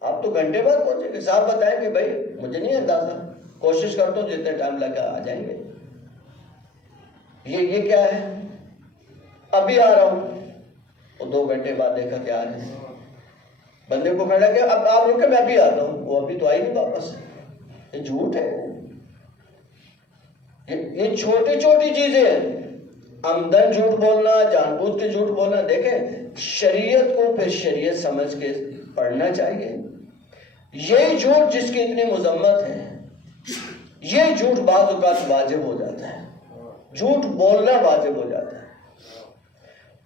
آپ تو گھنٹے بعد پہنچیں گے۔ صاحب بتائیں کہ بھائی مجھے نہیں اندازہ، کوشش کرتا ہوں جتنے ٹائم لگا آ جائیں گے۔ یہ کیا ہے؟ ابھی آ رہا ہوں، وہ 2 گھنٹے بعد دیکھا کہ آ رہے ہیں، بندے کو کھڑا کیا اب آپ رکے میں ابھی آتا ہوں، وہ ابھی تو آئی نہیں واپس۔ یہ جھوٹ ہے، یہ چھوٹی چھوٹی چیزیں ہیں، عمدن جھوٹ بولنا، جان بوجھ کے جھوٹ بولنا۔ دیکھیں شریعت کو پھر شریعت سمجھ کے پڑھنا چاہیے۔ یہی جھوٹ جس کی اتنی مذمت ہے، یہ جھوٹ بعض اوقات واجب ہو جاتا ہے، جھوٹ بولنا واجب ہو جاتا ہے۔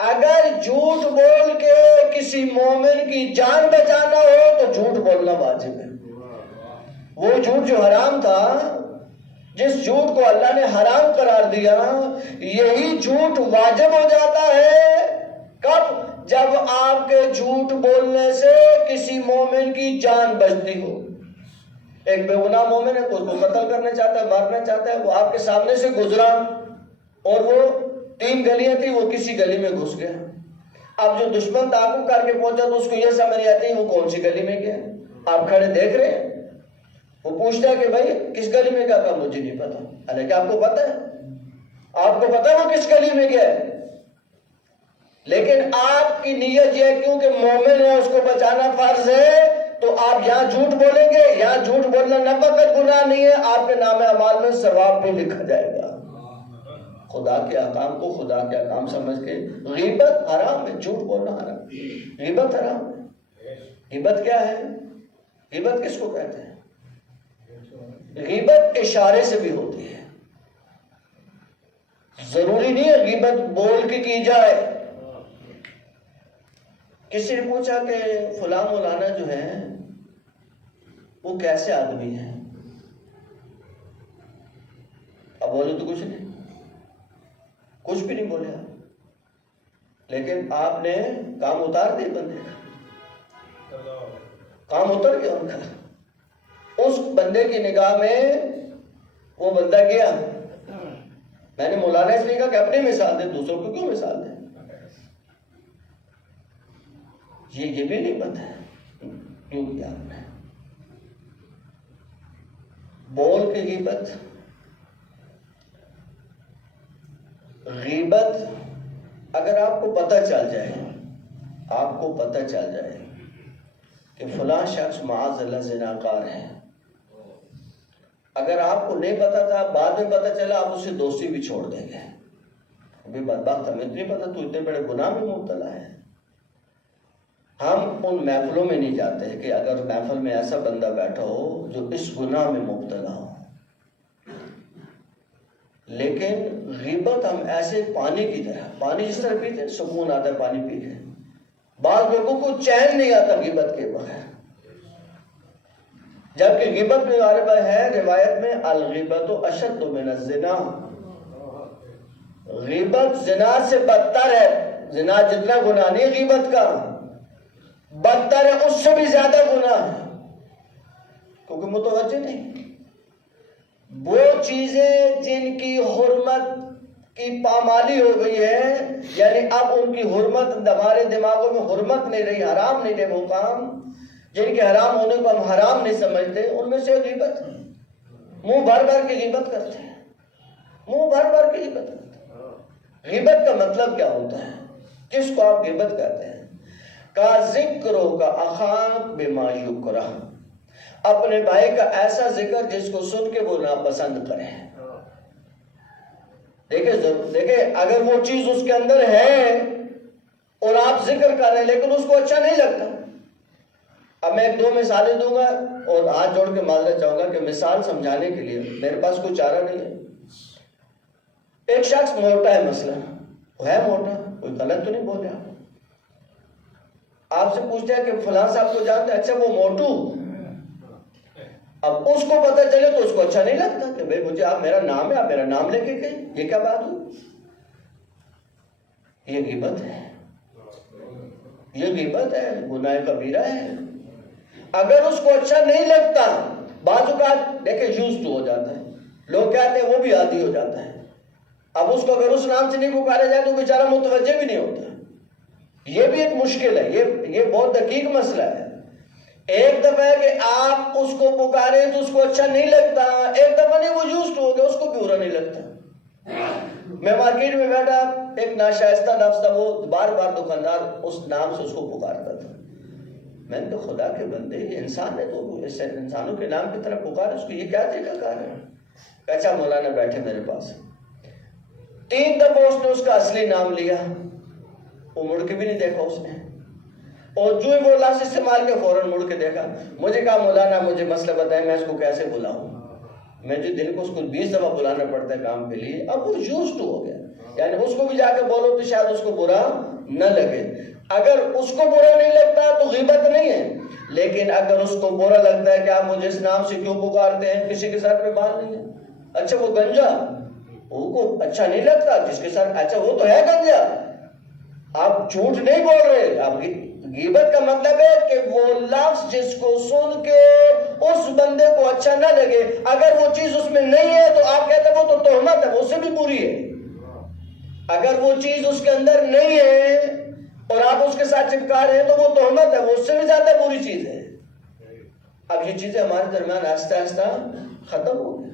اگر جھوٹ بول کے کسی مومن کی جان بچانا ہو تو جھوٹ بولنا واجب ہے۔ وہ جھوٹ جو حرام تھا، جس جھوٹ کو اللہ نے حرام قرار دیا، یہی جھوٹ واجب ہو جاتا ہے کب؟ جب آپ کے جھوٹ بولنے سے کسی مومن کی جان بچتی ہو۔ ایک بے گناہ مومن ہے تو اس کو قتل کرنا چاہتا ہے، مارنا چاہتا ہے، وہ آپ کے سامنے سے گزرا اور وہ 3 گلیاں تھی، وہ کسی گلی میں گھس گیا۔ اب جو دشمن تعاقب کر کے پہنچا تو اس کو یہ سمجھ نہیں آتی وہ کون سی گلی میں گیا۔ آپ کھڑے دیکھ رہے ہیں، وہ پوچھتا ہے کہ بھائی کس گلی میں گیا؟ کہا مجھے نہیں پتا۔ حالانکہ آپ کو پتا ہے، آپ کو پتا ہے وہ کس گلی میں گیا ہے، لیکن آپ کی نیت یہ ہے کیونکہ مومن ہے اس کو بچانا فرض ہے، تو آپ یہاں جھوٹ بولیں گے۔ یہاں جھوٹ بولنا نہ فقط گناہ نہیں ہے، آپ کے نام اعمال میں ثواب بھی لکھا جائے گا۔ خدا کے احکام کو خدا کے احکام سمجھ کے۔ غیبت حرام ہے، جھوٹ بولنا حرام ہے، غیبت حرام ہے۔ غیبت کیا ہے؟ غیبت کس کو کہتے ہیں؟ غیبت اشارے سے بھی ہوتی ہے، ضروری نہیں ہے غیبت بول کے کی جائے۔ کسی نے پوچھا کہ فلاں مولانا جو ہے وہ کیسے آدمی ہے؟ اب بولے تو کچھ نہیں، کچھ بھی نہیں بولے، لیکن آپ نے کام اتار دیا، بندے کا کام اتر گیا ان کا۔ اس بندے کی نگاہ میں وہ بندہ گیا۔ میں نے مولانا اس لیے کہا کہ اپنی مثال دے، دوسروں کو کیوں مثال دے؟ یہ بھی نہیں پتا ہے کیوں کیا آپ نے بول کے غیبت۔ غیبت اگر آپ کو پتہ چل جائے، آپ کو پتہ چل جائے کہ فلاں شخص معاذ اللہ زناکار ہے، اگر آپ کو نہیں پتا تھا بعد میں پتا چلا، آپ اسے دوستی بھی چھوڑ دیں گے۔ ابھی بدبخت ہمیں نہیں پتا تو اتنے بڑے گناہ میں مبتلا ہے۔ ہم ان محفلوں میں نہیں جاتے کہ اگر محفل میں ایسا بندہ بیٹھا ہو جو اس گناہ میں مبتلا ہو، لیکن غیبت ہم ایسے پانی کی طرح، پانی جس طرح پیتے سکون آتا ہے پانی پی کے، بعض لوگوں کو چین نہیں آتا غیبت کے بغیر، جبکہ غیبت میں غالب ہے روایت میں الغیبت اشد من الزنا، غیبت زنا سے بدتر ہے۔ زنا جتنا گناہ نہیں غیبت کا، بدتر ہے، اس سے بھی زیادہ گناہ ہے، کیونکہ متوجہ نہیں وہ چیزیں جن کی حرمت کی پامالی ہو گئی ہے، یعنی اب ان کی حرمت ہمارے دماغوں میں حرمت نہیں رہی، حرام نہیں رہے، وہ کام جن کے حرام ہونے کو ہم حرام نہیں سمجھتے، ان میں سے غیبت ہے۔ منہ بھر بھر کے غیبت کرتے ہیں، منہ بھر بھر کے غیبت کرتے ہیں۔ غیبت کا مطلب کیا ہوتا ہے؟ جس کو آپ غیبت کہتے ہیں، کا ذکرو کا اخاک بما یکرہ، اپنے بھائی کا ایسا ذکر جس کو سن کے وہ ناپسند کرے۔ دیکھیں اگر وہ چیز اس کے اندر ہے اور آپ ذکر کر رہے ہیں لیکن اس کو اچھا نہیں لگتا۔ اب میں 1-2 مثالیں دوں گا اور ہاتھ جوڑ کے معذرت چاہوں گا کہ مثال سمجھانے کے لیے میرے پاس کوئی چارہ نہیں ہے۔ ایک شخص موٹا ہے، مثلا وہ ہے موٹا، کوئی غلط تو نہیں بول رہا، آپ سے پوچھتا ہے کہ فلاں صاحب کو جانتے ہیں؟ اچھا وہ موٹو، اب اس کو پتہ چلے تو اس کو اچھا نہیں لگتا کہ بھئی مجھے آپ میرا نام ہے، آپ میرا نام لے کے گئے، یہ کیا بات ہوئی؟ یہ غیبت ہے، یہ غیبت ہے، گناہ کبیرہ ہے۔ اگر اس کو اچھا نہیں لگتا، بعض اوقات دیکھیں یوز ٹو ہو جاتا ہے، لوگ کہتے ہیں وہ بھی عادی ہو جاتا ہے۔ اب اس کو اگر اس نام سے نہیں پکارا جائے تو بیچارہ متوجہ بھی نہیں ہوتا۔ یہ بھی ایک مشکل ہے، یہ بہت دقیق مسئلہ ہے۔ ایک دفعہ ہے کہ آپ اس کو پکاریں تو اس کو اچھا نہیں لگتا، ایک دفعہ نہیں، وہ یوز ٹو ہو گیا، اس کو بھی برا نہیں لگتا۔ میں مارکیٹ میں بیٹھا، ایک ناشائستہ لفظ تھا، وہ بار بار دکاندار اس نام سے اس کو پکارتا تھا۔ میں نے کہا خدا کے بندے، یہ انسان ہے تو اس انسانوں کے نام کی طرف پکار، اس کو یہ کیا طریقہ کار ہے؟ اچھا مولانا بیٹھے میرے پاس، 3 دفعہ اس نے اس کا اصلی نام لیا، وہ مڑ کے بھی نہیں دیکھا اس نے، اور جو ہی وہ لفظ استعمال کیا فوراً مڑ کے دیکھا۔ مجھے کہا مولانا مجھے مسئلہ بتائیں، میں اس کو کیسے بلاؤں؟ میں جو دن کو اس کو 20 دفعہ بلانا پڑتا ہے کام کے لیے، اب وہ یوز ٹو ہو گیا، یعنی اس کو بھی جا کے بولو تو شاید اس کو برا نہ لگے۔ اگر اس کو برا نہیں لگتا تو غیبت نہیں ہے، لیکن اگر اس کو برا لگتا ہے کہ آپ مجھے اس نام سے کیوں پکارتے ہیں، کسی کے سر پہ بال نہیں ہے، اچھا وہ گنجا، وہ کو اچھا نہیں لگتا جس کے سر، اچھا وہ تو ہے گنجا، آپ جھوٹ نہیں بول رہے۔ آپ غیبت کا مطلب ہے کہ وہ لفظ جس کو سن کے اس بندے کو اچھا نہ لگے، اگر وہ چیز اس میں نہیں ہے تو آپ کہتے ہیں وہ تو تہمت ہے، وہ اس سے بھی بری ہے۔ اگر وہ چیز اس کے اندر نہیں ہے اور آپ اس کے ساتھ چپکا رہے ہیں تو وہ تہمت ہے، وہ اس سے بھی زیادہ بری چیز ہے۔ اب یہ چیزیں ہمارے درمیان آہستہ آہستہ ختم ہو گئی،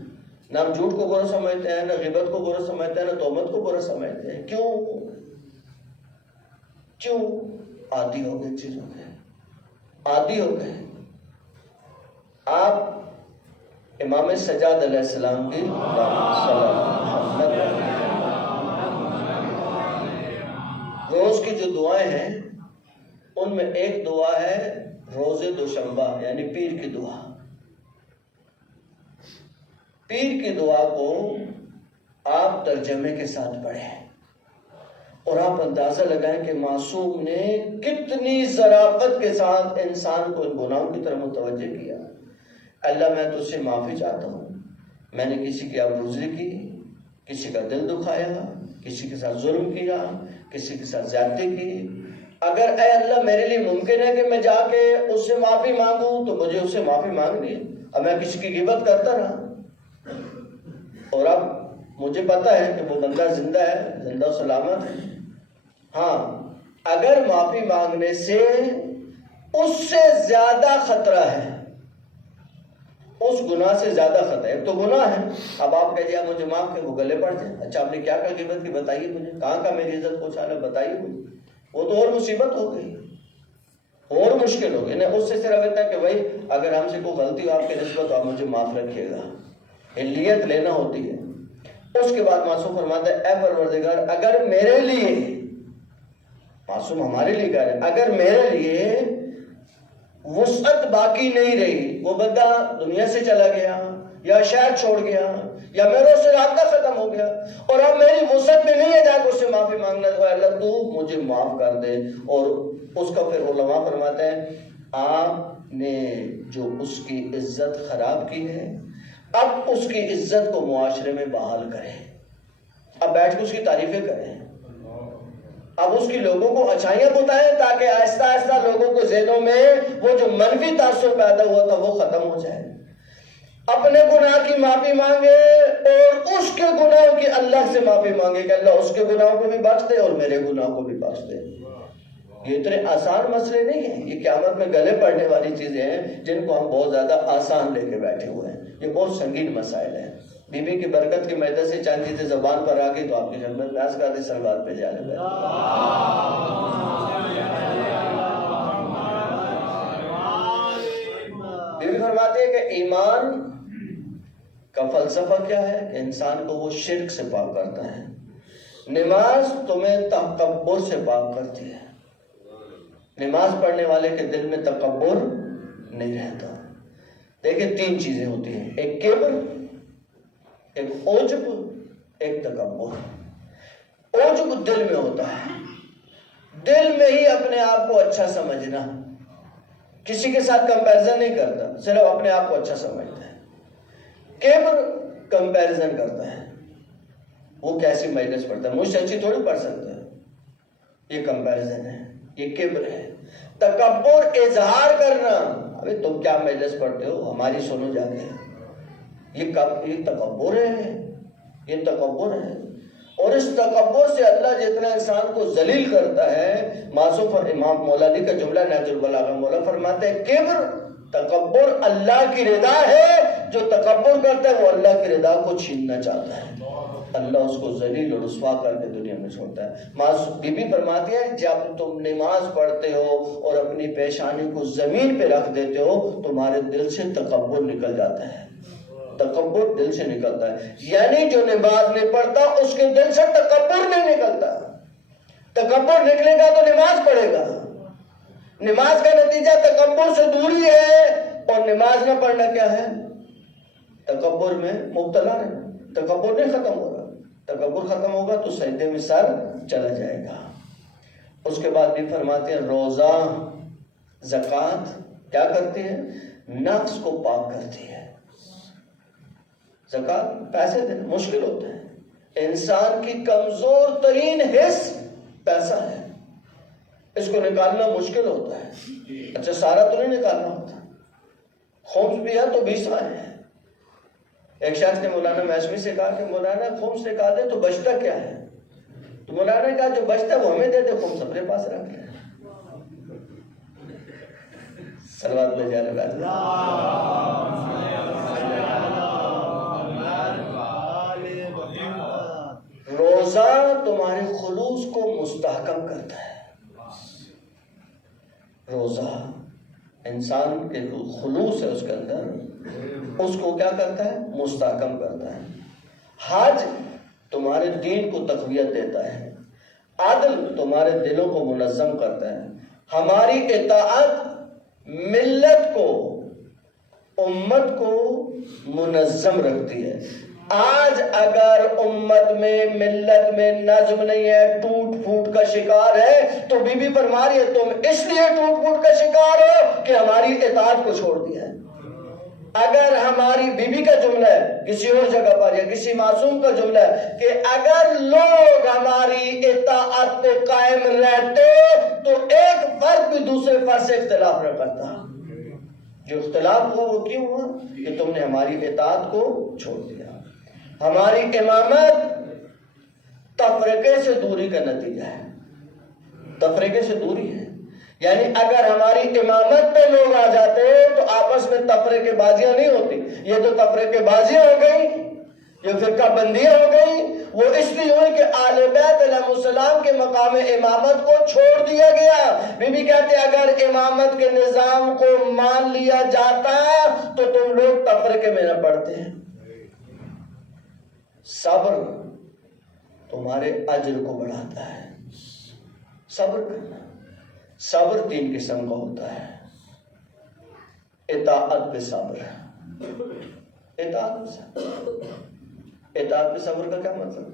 نہ ہم جھوٹ کو برا سمجھتے ہیں، نہ غیبت کو برا سمجھتے ہیں، نہ تہمت کو برا سمجھتے ہیں۔ کیوں؟ عادی ہو گئے چیزوں کے، عادی ہو گئے۔ آپ امام سجاد علیہ السلام کی روز کی جو دعائیں ہیں ان میں ایک دعا ہے روز دوشنبہ، یعنی پیر کی دعا۔ پیر کی دعا کو آپ ترجمے کے ساتھ پڑھیں اور آپ اندازہ لگائیں کہ معصوم نے کتنی ذرافت کے ساتھ انسان کو ان گناہوں کی طرف متوجہ کیا۔ اللہ میں تجھ سے معافی چاہتا ہوں، میں نے کسی کی آبروزی کی، کسی کا دل دکھایا، کسی کے ساتھ ظلم کیا، کسی کے ساتھ زیادتی کی۔ اگر اے اللہ میرے لیے ممکن ہے کہ میں جا کے اس سے معافی مانگوں تو مجھے اس سے معافی مانگنی ہے۔ اب میں کسی کی غیبت کرتا رہا اور اب مجھے پتا ہے کہ وہ بندہ زندہ ہے، زندہ و سلامت ہے۔ ہاں، اگر معافی مانگنے سے اس سے زیادہ خطرہ ہے، اس گناہ سے زیادہ خطرہ ہے، تو گناہ ہے، اب آپ کہیے آپ مجھے معاف کر، وہ گلے پڑ جائیں، اچھا آپ نے کیا کہا غیبت کی بتائیے مجھے، کہاں کا میری عزت پہنچانا بتائیے مجھے، وہ تو اور مصیبت ہو گئی، اور مشکل ہو گئی نا۔ اس سے صرف اتنا کہ بھائی اگر ہم سے کوئی غلطی ہو آپ کی نسبت تو آپ مجھے معاف رکھیے گا، الیت لینا ہوتی ہے۔ اس کے بعد معصوم فرماتا ہے اے پروردگار اگر میرے لیے، معصوم ہمارے لیے کہہ رہے ہیں، اگر میرے لیے وسعت باقی نہیں رہی، وہ بندہ دنیا سے چلا گیا یا شہر چھوڑ گیا یا میرے سے رابطہ ختم ہو گیا اور اب میری وسعت میں نہیں ہے جا کے اس سے معافی مانگنا، تو اللہ تو مجھے معاف کر دے۔ اور اس کا پھر علماء فرماتے ہیں آپ نے جو اس کی عزت خراب کی ہے، اب اس کی عزت کو معاشرے میں بحال کریں، اب بیٹھ کے اس کی تعریفیں کریں، اب اس کی لوگوں کو اچھائیاں بتائیں تاکہ آہستہ آہستہ لوگوں کے ذہنوں میں وہ جو منفی تاثر پیدا ہوا تھا وہ ختم ہو جائے۔ اپنے گناہ کی معافی مانگے اور اس کے گناہوں کی اللہ سے معافی مانگے کہ اللہ اس کے گناہوں کو بھی بخش دے اور میرے گناہوں کو بھی بخش دے۔ یہ اتنے آسان مسئلے نہیں ہیں، یہ قیامت میں گلے پڑنے والی چیزیں ہیں جن کو ہم بہت زیادہ آسان لے کے بیٹھے ہوئے ہیں، یہ بہت سنگین مسائل ہیں۔ بی بی کی برکت کی مدد سے چند چیزیں زبان پر آ گئی تو آپ کی خدمت میں عرض کر دی، صلوات پہ جانے میں۔ بی بی فرماتی ہے کہ ایمان کا فلسفہ کیا ہے کہ انسان کو وہ شرک سے پاک کرتا ہے، نماز تمہیں تکبر سے پاک کرتی ہے، نماز پڑھنے والے کے دل میں تکبر نہیں رہتا۔ دیکھیں 3 چیزیں ہوتی ہیں، ایک کبر، ایک عجب، ایک تکبر۔ عجب دل میں ہوتا ہے، دل میں ہی اپنے آپ کو اچھا سمجھنا، کسی کے ساتھ کمپیرزن نہیں کرتا، صرف اپنے آپ کو اچھا سمجھتا ہے۔ کبر کمپیرزن کرتا ہے، وہ کیسی مجلس پڑھتا ہے، مجھ سے اچھی تھوڑی پڑھ سکتا ہے، یہ کمپیرزن ہے۔ یہ کبر ہے. تکبر اظہار کرنا. ابھی تم کیا مجلس پڑھتے ہو، ہماری سنو جا کے. یہ تکبر ہے، یہ تکبر ہے. اور اس تکبر سے اللہ جتنا انسان کو ذلیل کرتا ہے. معصوم امام مولا علی کا جملہ نہج البلاغہ، مولا فرماتے ہیں کبر، تکبر اللہ کی رضا ہے. جو تکبر کرتا ہے وہ اللہ کی رضا کو چھیننا چاہتا ہے. اللہ اس کو ذلیل اور رسوا کر کے دنیا میں چھوڑتا ہے. بی بی فرماتی ہے جب تم نماز پڑھتے ہو اور اپنی پیشانی کو زمین پہ رکھ دیتے ہو تمہارے دل سے تکبر نکل جاتا ہے. تکبر دل سے نکلتا ہے. یعنی جو نماز نہیں پڑھتا اس کے دل سے تکبر نہیں نکلتا. تکبر نکلے گا تو نماز پڑھے گا. نماز کا نتیجہ تکبر سے دوری ہے. اور نماز نہ پڑھنا کیا ہے؟ تکبر میں مبتلا ہے. تکبر نہیں ختم ہو رہا. تکبر ختم ہوگا تو سجدے میں سر چلا جائے گا. اس کے بعد بھی فرماتے ہیں روزہ، زکوٰۃ کیا کرتی ہے؟ نفس کو پاک کرتی ہے. زکوٰۃ پیسے دینا مشکل ہوتا ہے. انسان کی کمزور ترین حص پیسہ ہے. اس کو نکالنا مشکل ہوتا ہے. اچھا سارا تو نہیں نکالنا ہوتا. خمس بھی ہے تو 20 ہے. ایک شخص نے مولانا معصومی سے کہا کہ مولانا خمس نکال دے تو بچتا کیا ہے؟ تو مولانا نے کہا جو بچتا ہے وہ ہمیں دے دے، خمس اپنے پاس رکھ لے. صلوات پہ جانے والے روزہ تمہارے خلوص کو مستحکم کرتا ہے. روزہ انسان کے خلوص ہے اس کے اندر، اس کو کیا کرتا ہے؟ مستحکم کرتا ہے. حج تمہارے دین کو تقویت دیتا ہے. عدل تمہارے دلوں کو منظم کرتا ہے. ہماری اطاعت ملت کو، امت کو منظم رکھتی ہے. آج اگر امت میں، ملت میں نظم نہیں ہے، ٹوٹ پھوٹ کا شکار ہے، تو بی بی فرما رہی ہے تم اس لیے ٹوٹ پھوٹ کا شکار ہو کہ ہماری اطاعت کو چھوڑ دیا ہے. اگر ہماری بی بی کا جملہ ہے کسی اور جگہ پر یا کسی معصوم کا جملہ ہے کہ اگر لوگ ہماری اطاعت پہ قائم رہتے تو ایک فرد بھی دوسرے فرد سے اختلاف نہ کرتا. جو اختلاف ہوا وہ کیوں ہوا؟ کہ تم نے ہماری اطاعت کو چھوڑ دیا. ہماری امامت تفرقے سے دوری کا نتیجہ ہے. تفرقے سے دوری ہے. یعنی اگر ہماری امامت پہ لوگ آ جاتے تو آپس میں تفرقے بازیاں نہیں ہوتی. یہ تو تفرقے بازیاں ہو گئی، یہ فرقہ بندیاں ہو گئی. وہ اس لیے ہوئی کہ آل بیت علیہ السلام کے مقام امامت کو چھوڑ دیا گیا. بی بی کہتے اگر امامت کے نظام کو مان لیا جاتا تو تم لوگ تفرقے میں نہ پڑتے. صبر تمہارے اجر کو بڑھاتا ہے. صبر کرنا. صبر 3 قسم کا ہوتا ہے. اطاعت پہ صبر. اطاعت پہ صبر کا کیا مطلب؟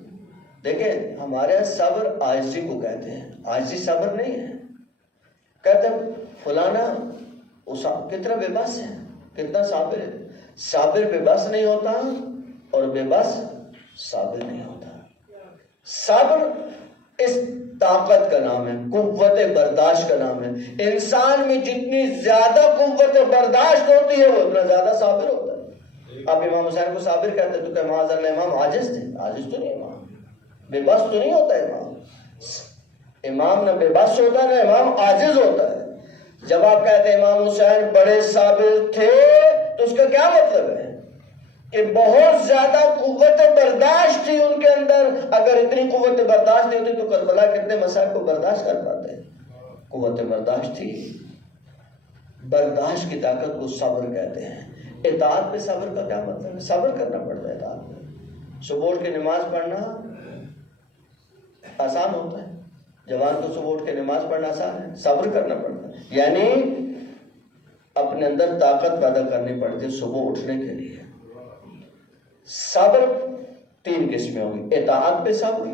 دیکھیں ہمارے یہاں صبر عاجزی کو کہتے ہیں. عاجزی صبر نہیں ہے. کہتے ہیں فلانا کتنا بے بس ہے، کتنا صابر ہے. صابر بے بس نہیں ہوتا اور بے بس صابر نہیں ہوتا. صبر اس طاقت کا نام ہے، قوت برداشت کا نام ہے. انسان میں جتنی زیادہ قوت برداشت ہوتی ہے وہ اتنا زیادہ صابر ہوتا ہے. آپ امام حسین کو صابر کہتے تو کہ معاذ اللہ امام عاجز تھے. عاجز تو نہیں امام، بے بس تو نہیں ہوتا امام. امام نہ بے بس ہوتا ہے نہ امام عاجز ہوتا ہے. جب آپ کہتے ہیں امام حسین بڑے صابر تھے تو اس کا کیا مطلب ہے؟ کہ بہت زیادہ قوت برداشت تھی ان کے اندر. اگر اتنی قوت برداشت نہیں ہوتی تو کربلا کتنے مسائل کو برداشت کر پاتے. قوت برداشت تھی. برداشت کی طاقت کو صبر کہتے ہیں. اطاعت پہ صبر کا کیا مطلب ہے؟ صبر کرنا پڑتا ہے. اطاعت میں صبح اٹھ کے نماز پڑھنا آسان ہوتا ہے. جوان کو صبح اٹھ کے نماز پڑھنا آسان ہے. صبر کرنا پڑتا ہے. یعنی اپنے اندر طاقت پیدا کرنی پڑتی ہے صبح اٹھنے کے لیے. صبر 3 قسمیں ہوگی. اطاعت پہ صبر،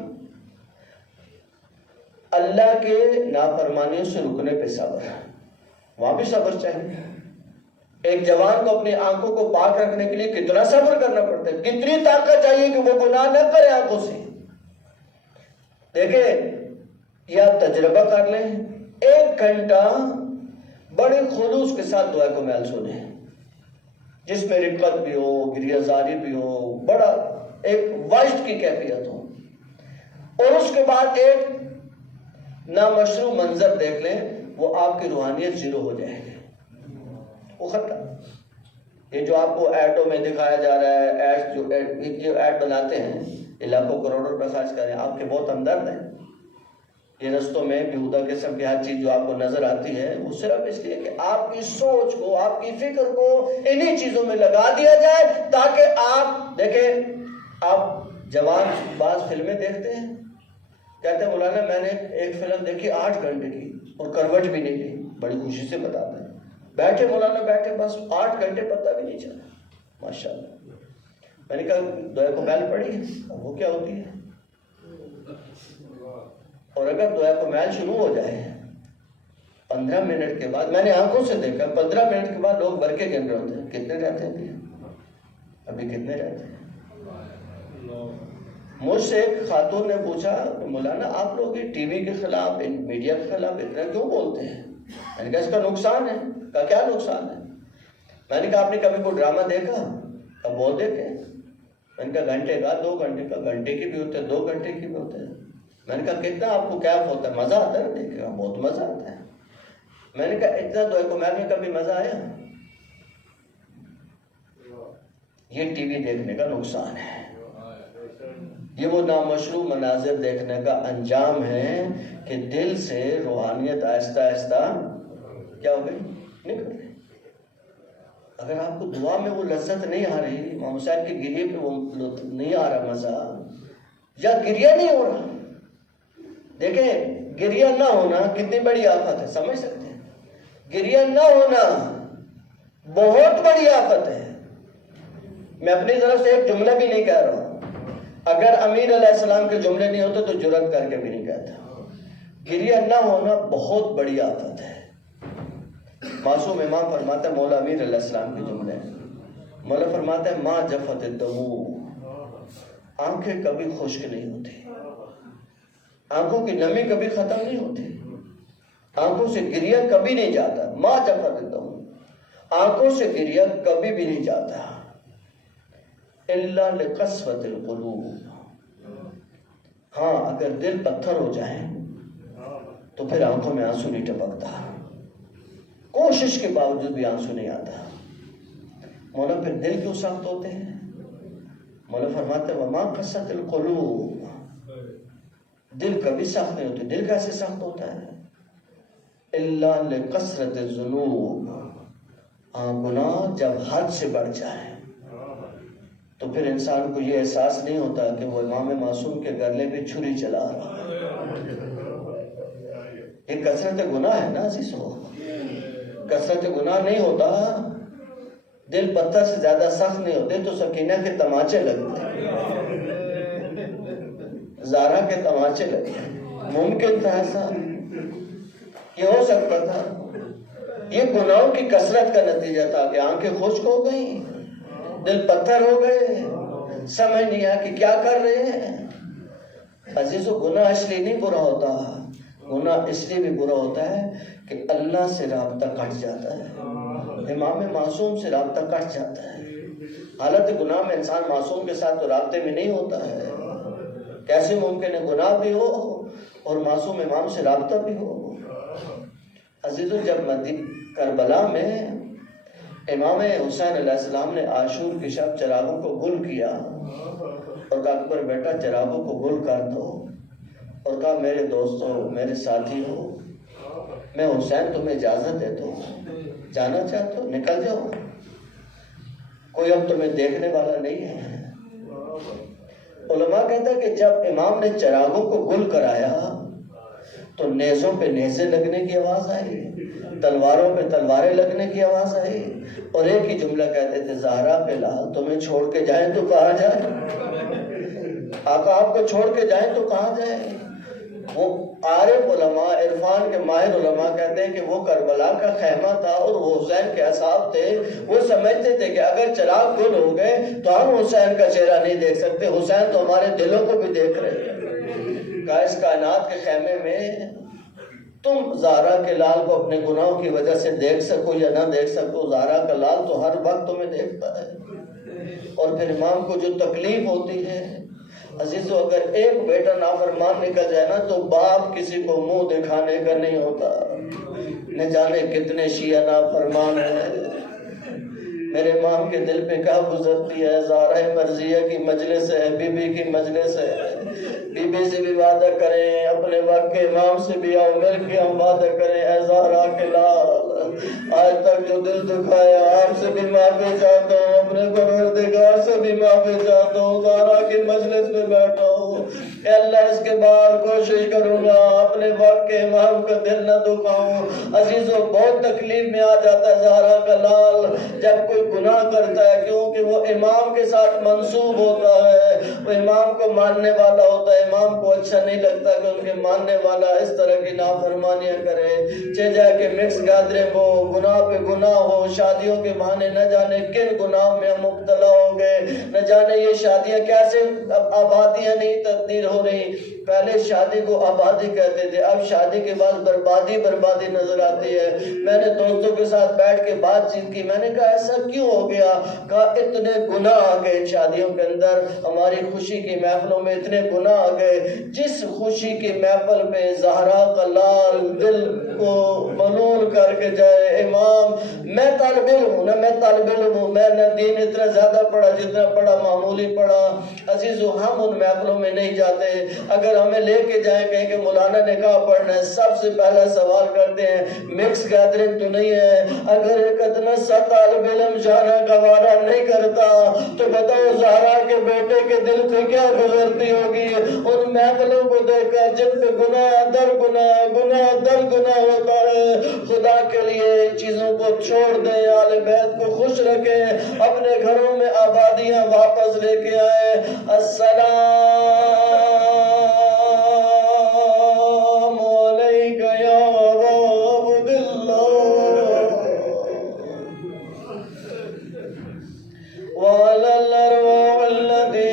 اللہ کے نافرمانیوں سے رکنے پہ صبر. وہاں بھی صبر چاہیے. ایک جوان کو اپنی آنکھوں کو پاک رکھنے کے لیے کتنا صبر کرنا پڑتا ہے، کتنی طاقت چاہیے کہ وہ گناہ نہ کرے آنکھوں سے. دیکھیں یا تجربہ کر لیں 1 گھنٹہ بڑے خلوص کے ساتھ دعا کمال سنیں، جس میں رقت بھی ہو، گریہ زاری بھی ہو، بڑا ایک وجد کی کیفیت ہو، اور اس کے بعد ایک نامشروع منظر دیکھ لیں، وہ آپ کی روحانیت زیرو ہو جائے گی، وہ ختم۔ یہ جو آپ کو ایڈوں میں دکھایا جا رہا ہے، جو ایڈ بناتے ہیں، یہ لاکھوں کروڑوں روپے خرچ کریں، آپ کے بہت ہمدرد ہیں۔ یہ رستوں میں بیہودہ قسم کی ہر چیز جو آپ کو نظر آتی ہے، وہ صرف اس لیے کہ آپ کی سوچ کو، آپ کی فکر کو انہی چیزوں میں لگا دیا جائے، تاکہ آپ دیکھیں، آپ جوان بعض فلمیں دیکھتے ہیں، کہتے ہیں مولانا میں نے ایک فلم دیکھی 8 گھنٹے کی اور کروٹ بھی نہیں لی، بڑی خوشی سے بتاتے ہیں، بیٹھے مولانا بیٹھے بس 8 گھنٹے پتہ بھی نہیں چلا، ماشاءاللہ۔ میں نے کہا دعا کمال پڑھی، وہ کیا ہوتی ہے؟ اور اگر دعا کمال شروع ہو جائے 15 منٹ کے بعد، میں نے آنکھوں سے دیکھا 15 منٹ کے بعد لوگ بھر کے گن رہے ہوتے ہیں، کتنے رہتے ہیں ابھی کتنے رہتے ہیں؟ مجھ سے ایک خاتون نے پوچھا کہ مولانا آپ لوگ یہ ٹی وی کے خلاف، میڈیا کے خلاف اتنا کیوں بولتے ہیں؟ میں نے کہا اس کا نقصان ہے۔ کہا کیا نقصان ہے؟ میں نے کہا آپ نے کبھی کوئی ڈرامہ دیکھا؟ کہا بہت دیکھے۔ میں نے کہا گھنٹے کا، 2 گھنٹے کا، گھنٹے کی بھی ہوتے ہیں، 2 گھنٹے کی بھی ہوتے ہیں۔ میں نے کہا کتنا آپ کو کیف ہوتا ہے، مزہ آتا ہے نا دیکھے؟ بہت مزہ آتا ہے۔ میں نے کہا اتنا دعا کمال میں کبھی مزہ آیا؟ یہ ٹی وی دیکھنے کا نقصان ہے، یہ وہ نامشروع مناظر دیکھنے کا انجام ہے کہ دل سے روحانیت آہستہ آہستہ کیا ہو گئی، نکل گئی۔ اگر آپ کو دعا میں وہ لذت نہیں آ رہی، امام حسین کے گریے پہ وہ نہیں آ رہا مزہ، یا گریہ نہیں ہو رہا، دیکھیں گریہ نہ ہونا کتنی بڑی آفت ہے، سمجھ سکتے ہیں؟ گریہ نہ ہونا بہت بڑی آفت ہے۔ میں اپنی طرف سے ایک جملہ بھی نہیں کہہ رہا ہوں، اگر امیر علیہ السلام کے جملے نہیں ہوتے تو جرأت کر کے بھی نہیں کہتا۔ گریہ نہ ہونا بہت بڑی آفت ہے۔ معصوم امام فرماتا ہے، مولا امیر علیہ السلام کے جملے، مولا فرماتا ہے ما جفت الدموع، آنکھیں کبھی خشک نہیں ہوتی، آنکھوں کی نمی کبھی ختم نہیں ہوتی، آنکھوں سے گریہ کبھی نہیں جاتا، ما جفت الدموع، آنکھوں سے گریہ کبھی بھی نہیں جاتا، الا لقسوۃ القلوب، ہاں اگر دل پتھر ہو جائے تو پھر آنکھوں میں آنسو نہیں ٹپکتا، کوشش کے باوجود بھی آنسو نہیں آتا۔ مولا پھر دل کیوں سخت ہوتے ہیں؟ مولا فرماتے ہیں وما قست القلوب، دل کبھی سخت نہیں ہوتے۔ دل کیسے سخت ہوتا ہے؟ الا لکثرت الذنوب، گناہ جب حد سے بڑھ جائے تو پھر انسان کو یہ احساس نہیں ہوتا کہ وہ امام معصوم کے گلے پہ چھری چلا رہا۔ یہ کثرت گناہ ہے نا عزیزو، کثرت گناہ نہیں ہوتا، دل پتھر سے زیادہ سخت نہیں ہوتے تو سکینہ کے تماچے لگتے، زارا کے تماچے لگتے۔ ممکن تھا ایسا، یہ ہو سکتا تھا، یہ گناہوں کی کثرت کا نتیجہ تھا کہ آنکھیں خشک ہو گئیں، دل پتھر ہو گئے، سمجھ نہیں آیا کہ کیا کر رہے ہیں۔ عزیزو گناہ اس لیے نہیں برا ہوتا، گناہ اس لیے بھی برا ہوتا ہے کہ اللہ سے رابطہ کٹ جاتا ہے، امام معصوم سے رابطہ کٹ جاتا ہے۔ حالت گناہ میں انسان معصوم کے ساتھ تو رابطے میں نہیں ہوتا ہے، کیسے ممکن ہے گناہ بھی ہو اور معصوم امام سے رابطہ بھی ہو۔ عزیزو جب کربلا میں امام حسین علیہ السلام نے عاشور کی شب چراغوں کو گل کیا اور کہا اکبر بیٹا چراغوں کو گل کر دو، اور کہا میرے دوستو، میرے ساتھی ہو، میں حسین تمہیں اجازت دیتا ہوں، جانا چاہتے ہو نکل جاؤ، کوئی اب تمہیں دیکھنے والا نہیں ہے۔ علماء کہتا ہے کہ جب امام نے چراغوں کو گل کرایا تو نیزوں پہ نیزے لگنے کی آواز آئی، تلواروں پہ تلواریں لگنے کی آواز آئی، اور ایک ہی جملہ کہتے تھے زہرا پہ لال تمہیں چھوڑ کے جائیں تو کہاں جائیں، آقا آپ کو چھوڑ کے جائیں تو کہاں جائیں۔ وہ عارف علماء، عرفان کے ماہر علماء کہتے ہیں کہ وہ کربلا کا خیمہ تھا اور وہ حسین کے اصحاب تھے، وہ سمجھتے تھے کہ اگر چراغ گل ہو گئے تو ہم حسین کا چہرہ نہیں دیکھ سکتے، حسین تو ہمارے دلوں کو بھی دیکھ رہے ہیں۔ اس کائنات کے خیمے میں تم زہرا کے لال کو اپنے گناہوں کی وجہ سے دیکھ سکو یا نہ دیکھ سکو، زہرا کا لال تو ہر وقت تمہیں دیکھتا ہے۔ اور پھر امام کو جو تکلیف ہوتی ہے عزیزو، اگر ایک بیٹا نافرمان نکل جائے نا تو باپ کسی کو منہ دکھانے کا نہیں ہوتا۔ نہ جانے کتنے شیعہ نافرمان ہیں۔ میرے امام کے دل پہ کیا گزرتی ہے، زہرا مرضیہ کی مجلس ہے، بی بی کی مجلس ہے، بی بی سے بھی وعدہ کریں، اپنے وقت کے امام سے بھی آؤ مل کے ہم وعدہ کریں، اے زہرا کے لال آج تک جو دل دکھایا آپ سے بھی معافی چاہتا ہوں، اپنے پروردگار سے بھی معافی چاہتا ہوں، زہرا کی مجلس میں بیٹھا ہوں، اے اللہ اس کے بعد کوشش کروں گا اپنے وقت کے امام کا دل نہ دکھاؤں۔ عزیزو بہت تکلیف میں آ جاتا ہے زہرا کا لال جب کوئی گناہ کرتا ہے، کیونکہ وہ امام کے ساتھ منسوب ہوتا ہے، وہ امام کو ماننے والا ہوتا ہے، امام کو اچھا نہیں لگتا کہ ان کے ماننے والا اس طرح کی نافرمانیاں کرے، چاہے جائے کہ مکس گیدرنگ ہو، گناہ پہ گناہ ہو، شادیوں کے بہانے نہ جانے کن گناہ میں ہم مبتلا ہوں گے، نہ جانے یہ شادیاں کیسے آبادیاں نہیں تبدیل ہو رہی۔ پہلے شادی کو آبادی کہتے تھے، اب شادی کے بعد بربادی نظر آتی ہے۔ میں نے دوستوں کے ساتھ بیٹھ کے بات چیت کی، میں نے کہا ایسا کیوں ہو گیا؟ کہا اتنے گناہ آ گئے ان شادیوں کے اندر، ہماری خوشی کی محفلوں میں اتنے گناہ آ گئے۔ جس خوشی کی محفل پہ زہرا کا لال دل کو ملول کر کے جائے، امام میں طالب علم ہوں میں نے دین اتنا زیادہ پڑھا جتنا پڑھا معمولی پڑھا، عزیزو ہم ان محفلوں میں نہیں جاتے۔ اگر ہمیں لے کے جائیں کہیں کہ مولانا نے کہا پڑھنا ہے، سب سے پہلا سوال کرتے ہیں مکس گیدرنگ تو نہیں ہے؟ اگر ایک اتنا سا طالب علم جانا گوارا نہیں کرتا تو بتاؤ زہرا کے بیٹے کے دل پہ کیا گزرتی ہوگی ان محفلوں کو دیکھ کر جن پہ گناہ در گناہ ہوتا ہے۔ خدا کے لیے ان چیزوں کو چھوڑ دیں، آل بیت کو خوش رکھیں، اپنے گھروں میں آبادیاں واپس لے کے آئیں۔ السلام علیکہ یا عبد اللہ وعلی الارواح التي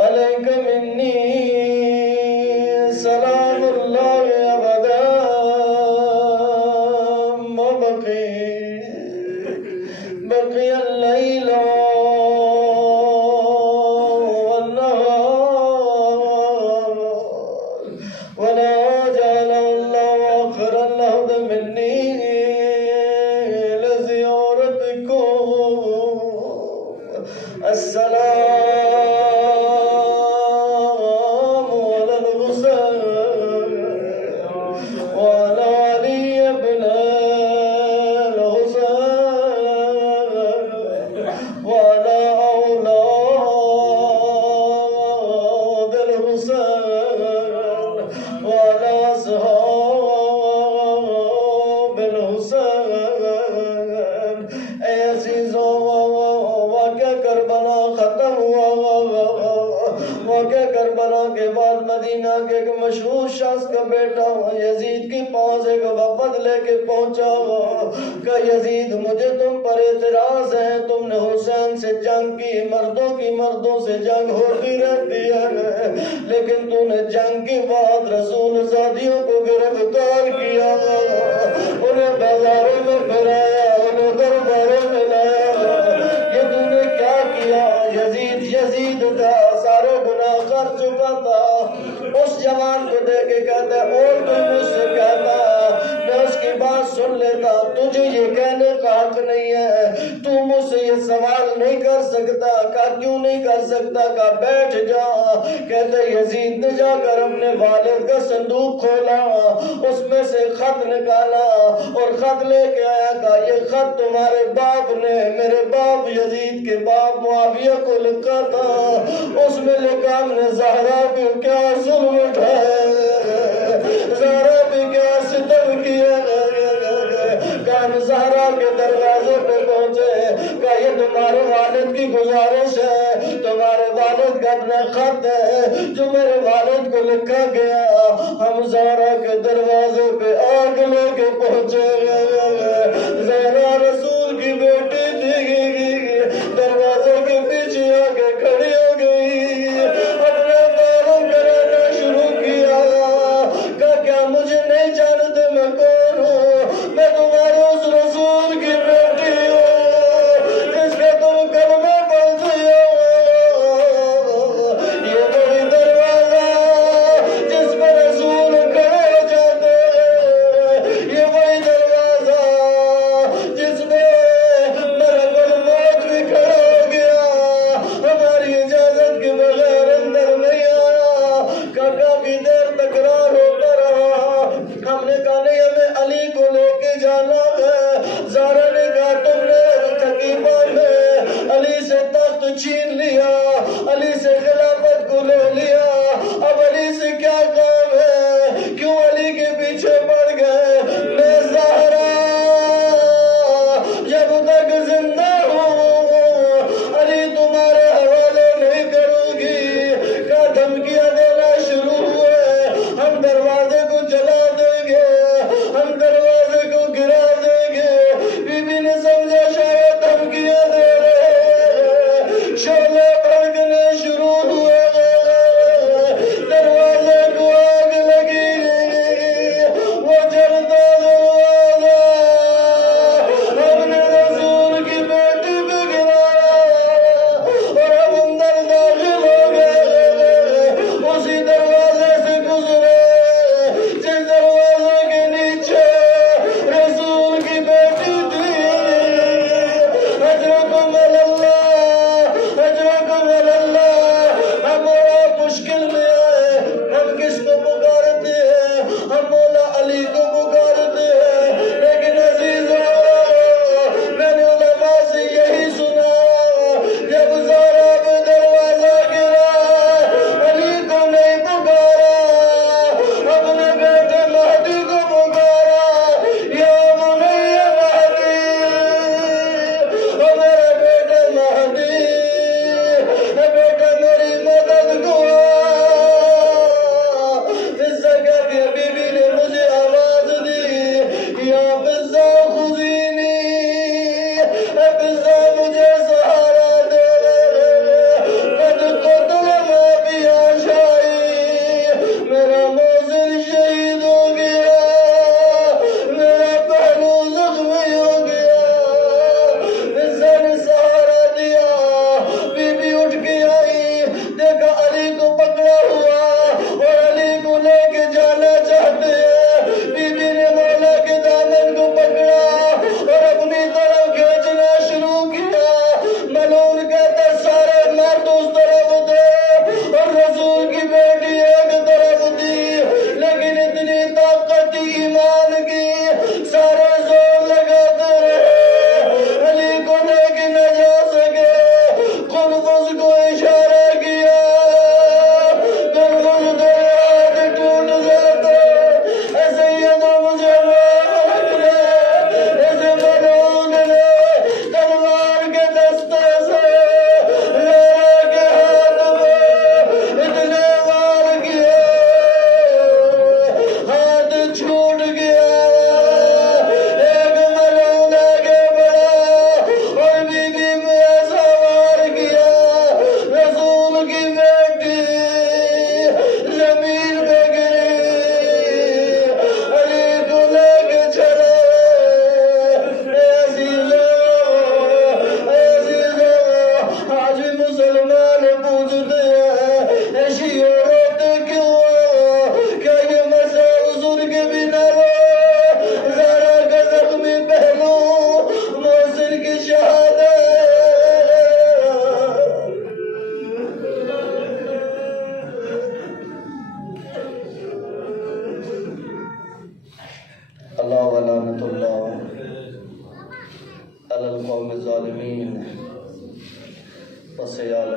عليك مني سلام الله أبدا ما بقي الليل والنهار ولا جعل الله آخر اللحظ مني لزيارتكم السلام على الحسين وعلى علي بن الحسين وعلى أولاد الحسين وعلى أصحاب الحسين۔ اے عزیزو واقعہ کربلا ختم ہوا، واقعہ کربلا کے بعد مدینہ کے ایک مشہور شخص کا بیٹا یزید کی پاؤں سے وفد لے کے پہنچا کہ یزید مجھے تم پر اعتراض ہے، تم نے حسین سے جنگ کی، مردوں سے جنگ ہوتی رہتی ہے، لیکن تو نے جنگ کے بعد رسول زادیوں کو گرفتار کیا، انہیں بازاروں میں پھرایا، انہیں درباروں میں لایا، یہ تو نے کیا کیا؟ یزید تھا، سارے گناہ کر چکا تھا۔ اس جوان کو دیکھ کے کہتا ہے اور کوئی مجھ سے کہتا میں اس کی بات سن لیتا، تجھے یہ کہنے کا حق نہیں ہے، تو مجھ سے یہ سوال نہیں کر سکتا۔ کہا کیوں نہیں کر سکتا؟ کہا بیٹھ جا۔ کہتے یزید نے جا کر اپنے والد کا صندوق کھولا، اس میں سے خط نکالا اور خط لے کے آیا، کہا یہ خط تمہارے باپ نے میرے باپ یزید کے باپ معاویہ کو لکھا تھا، اس میں لکھا ہم نے زہرا پہ کیا ظلم اٹھائے، زہرا پہ کیا ستم کیا، کہ ہم زہرا کے دروازے پہ پہنچے، کہ یہ تمہارے والد کی گزارش ہے، تمہارے والد کا اپنا خط ہے جو میرے والد کو لکھا گیا، ہم زہرا کے دروازے پہ آگ لے کے پہنچے، زہرا رسول کی بیٹی تھی، دروازے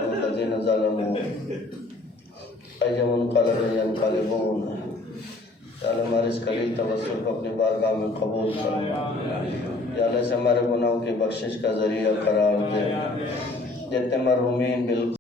على الذين ظلموا أي منقلب ينقلبون. یا اللہ ہمارے اس قلیل توسل کو اپنی بارگاہ میں قبول فرما. یا اللہ سے ہمارے گناہوں کی بخشش کا ذریعہ قرار دے. جتنے مرحومین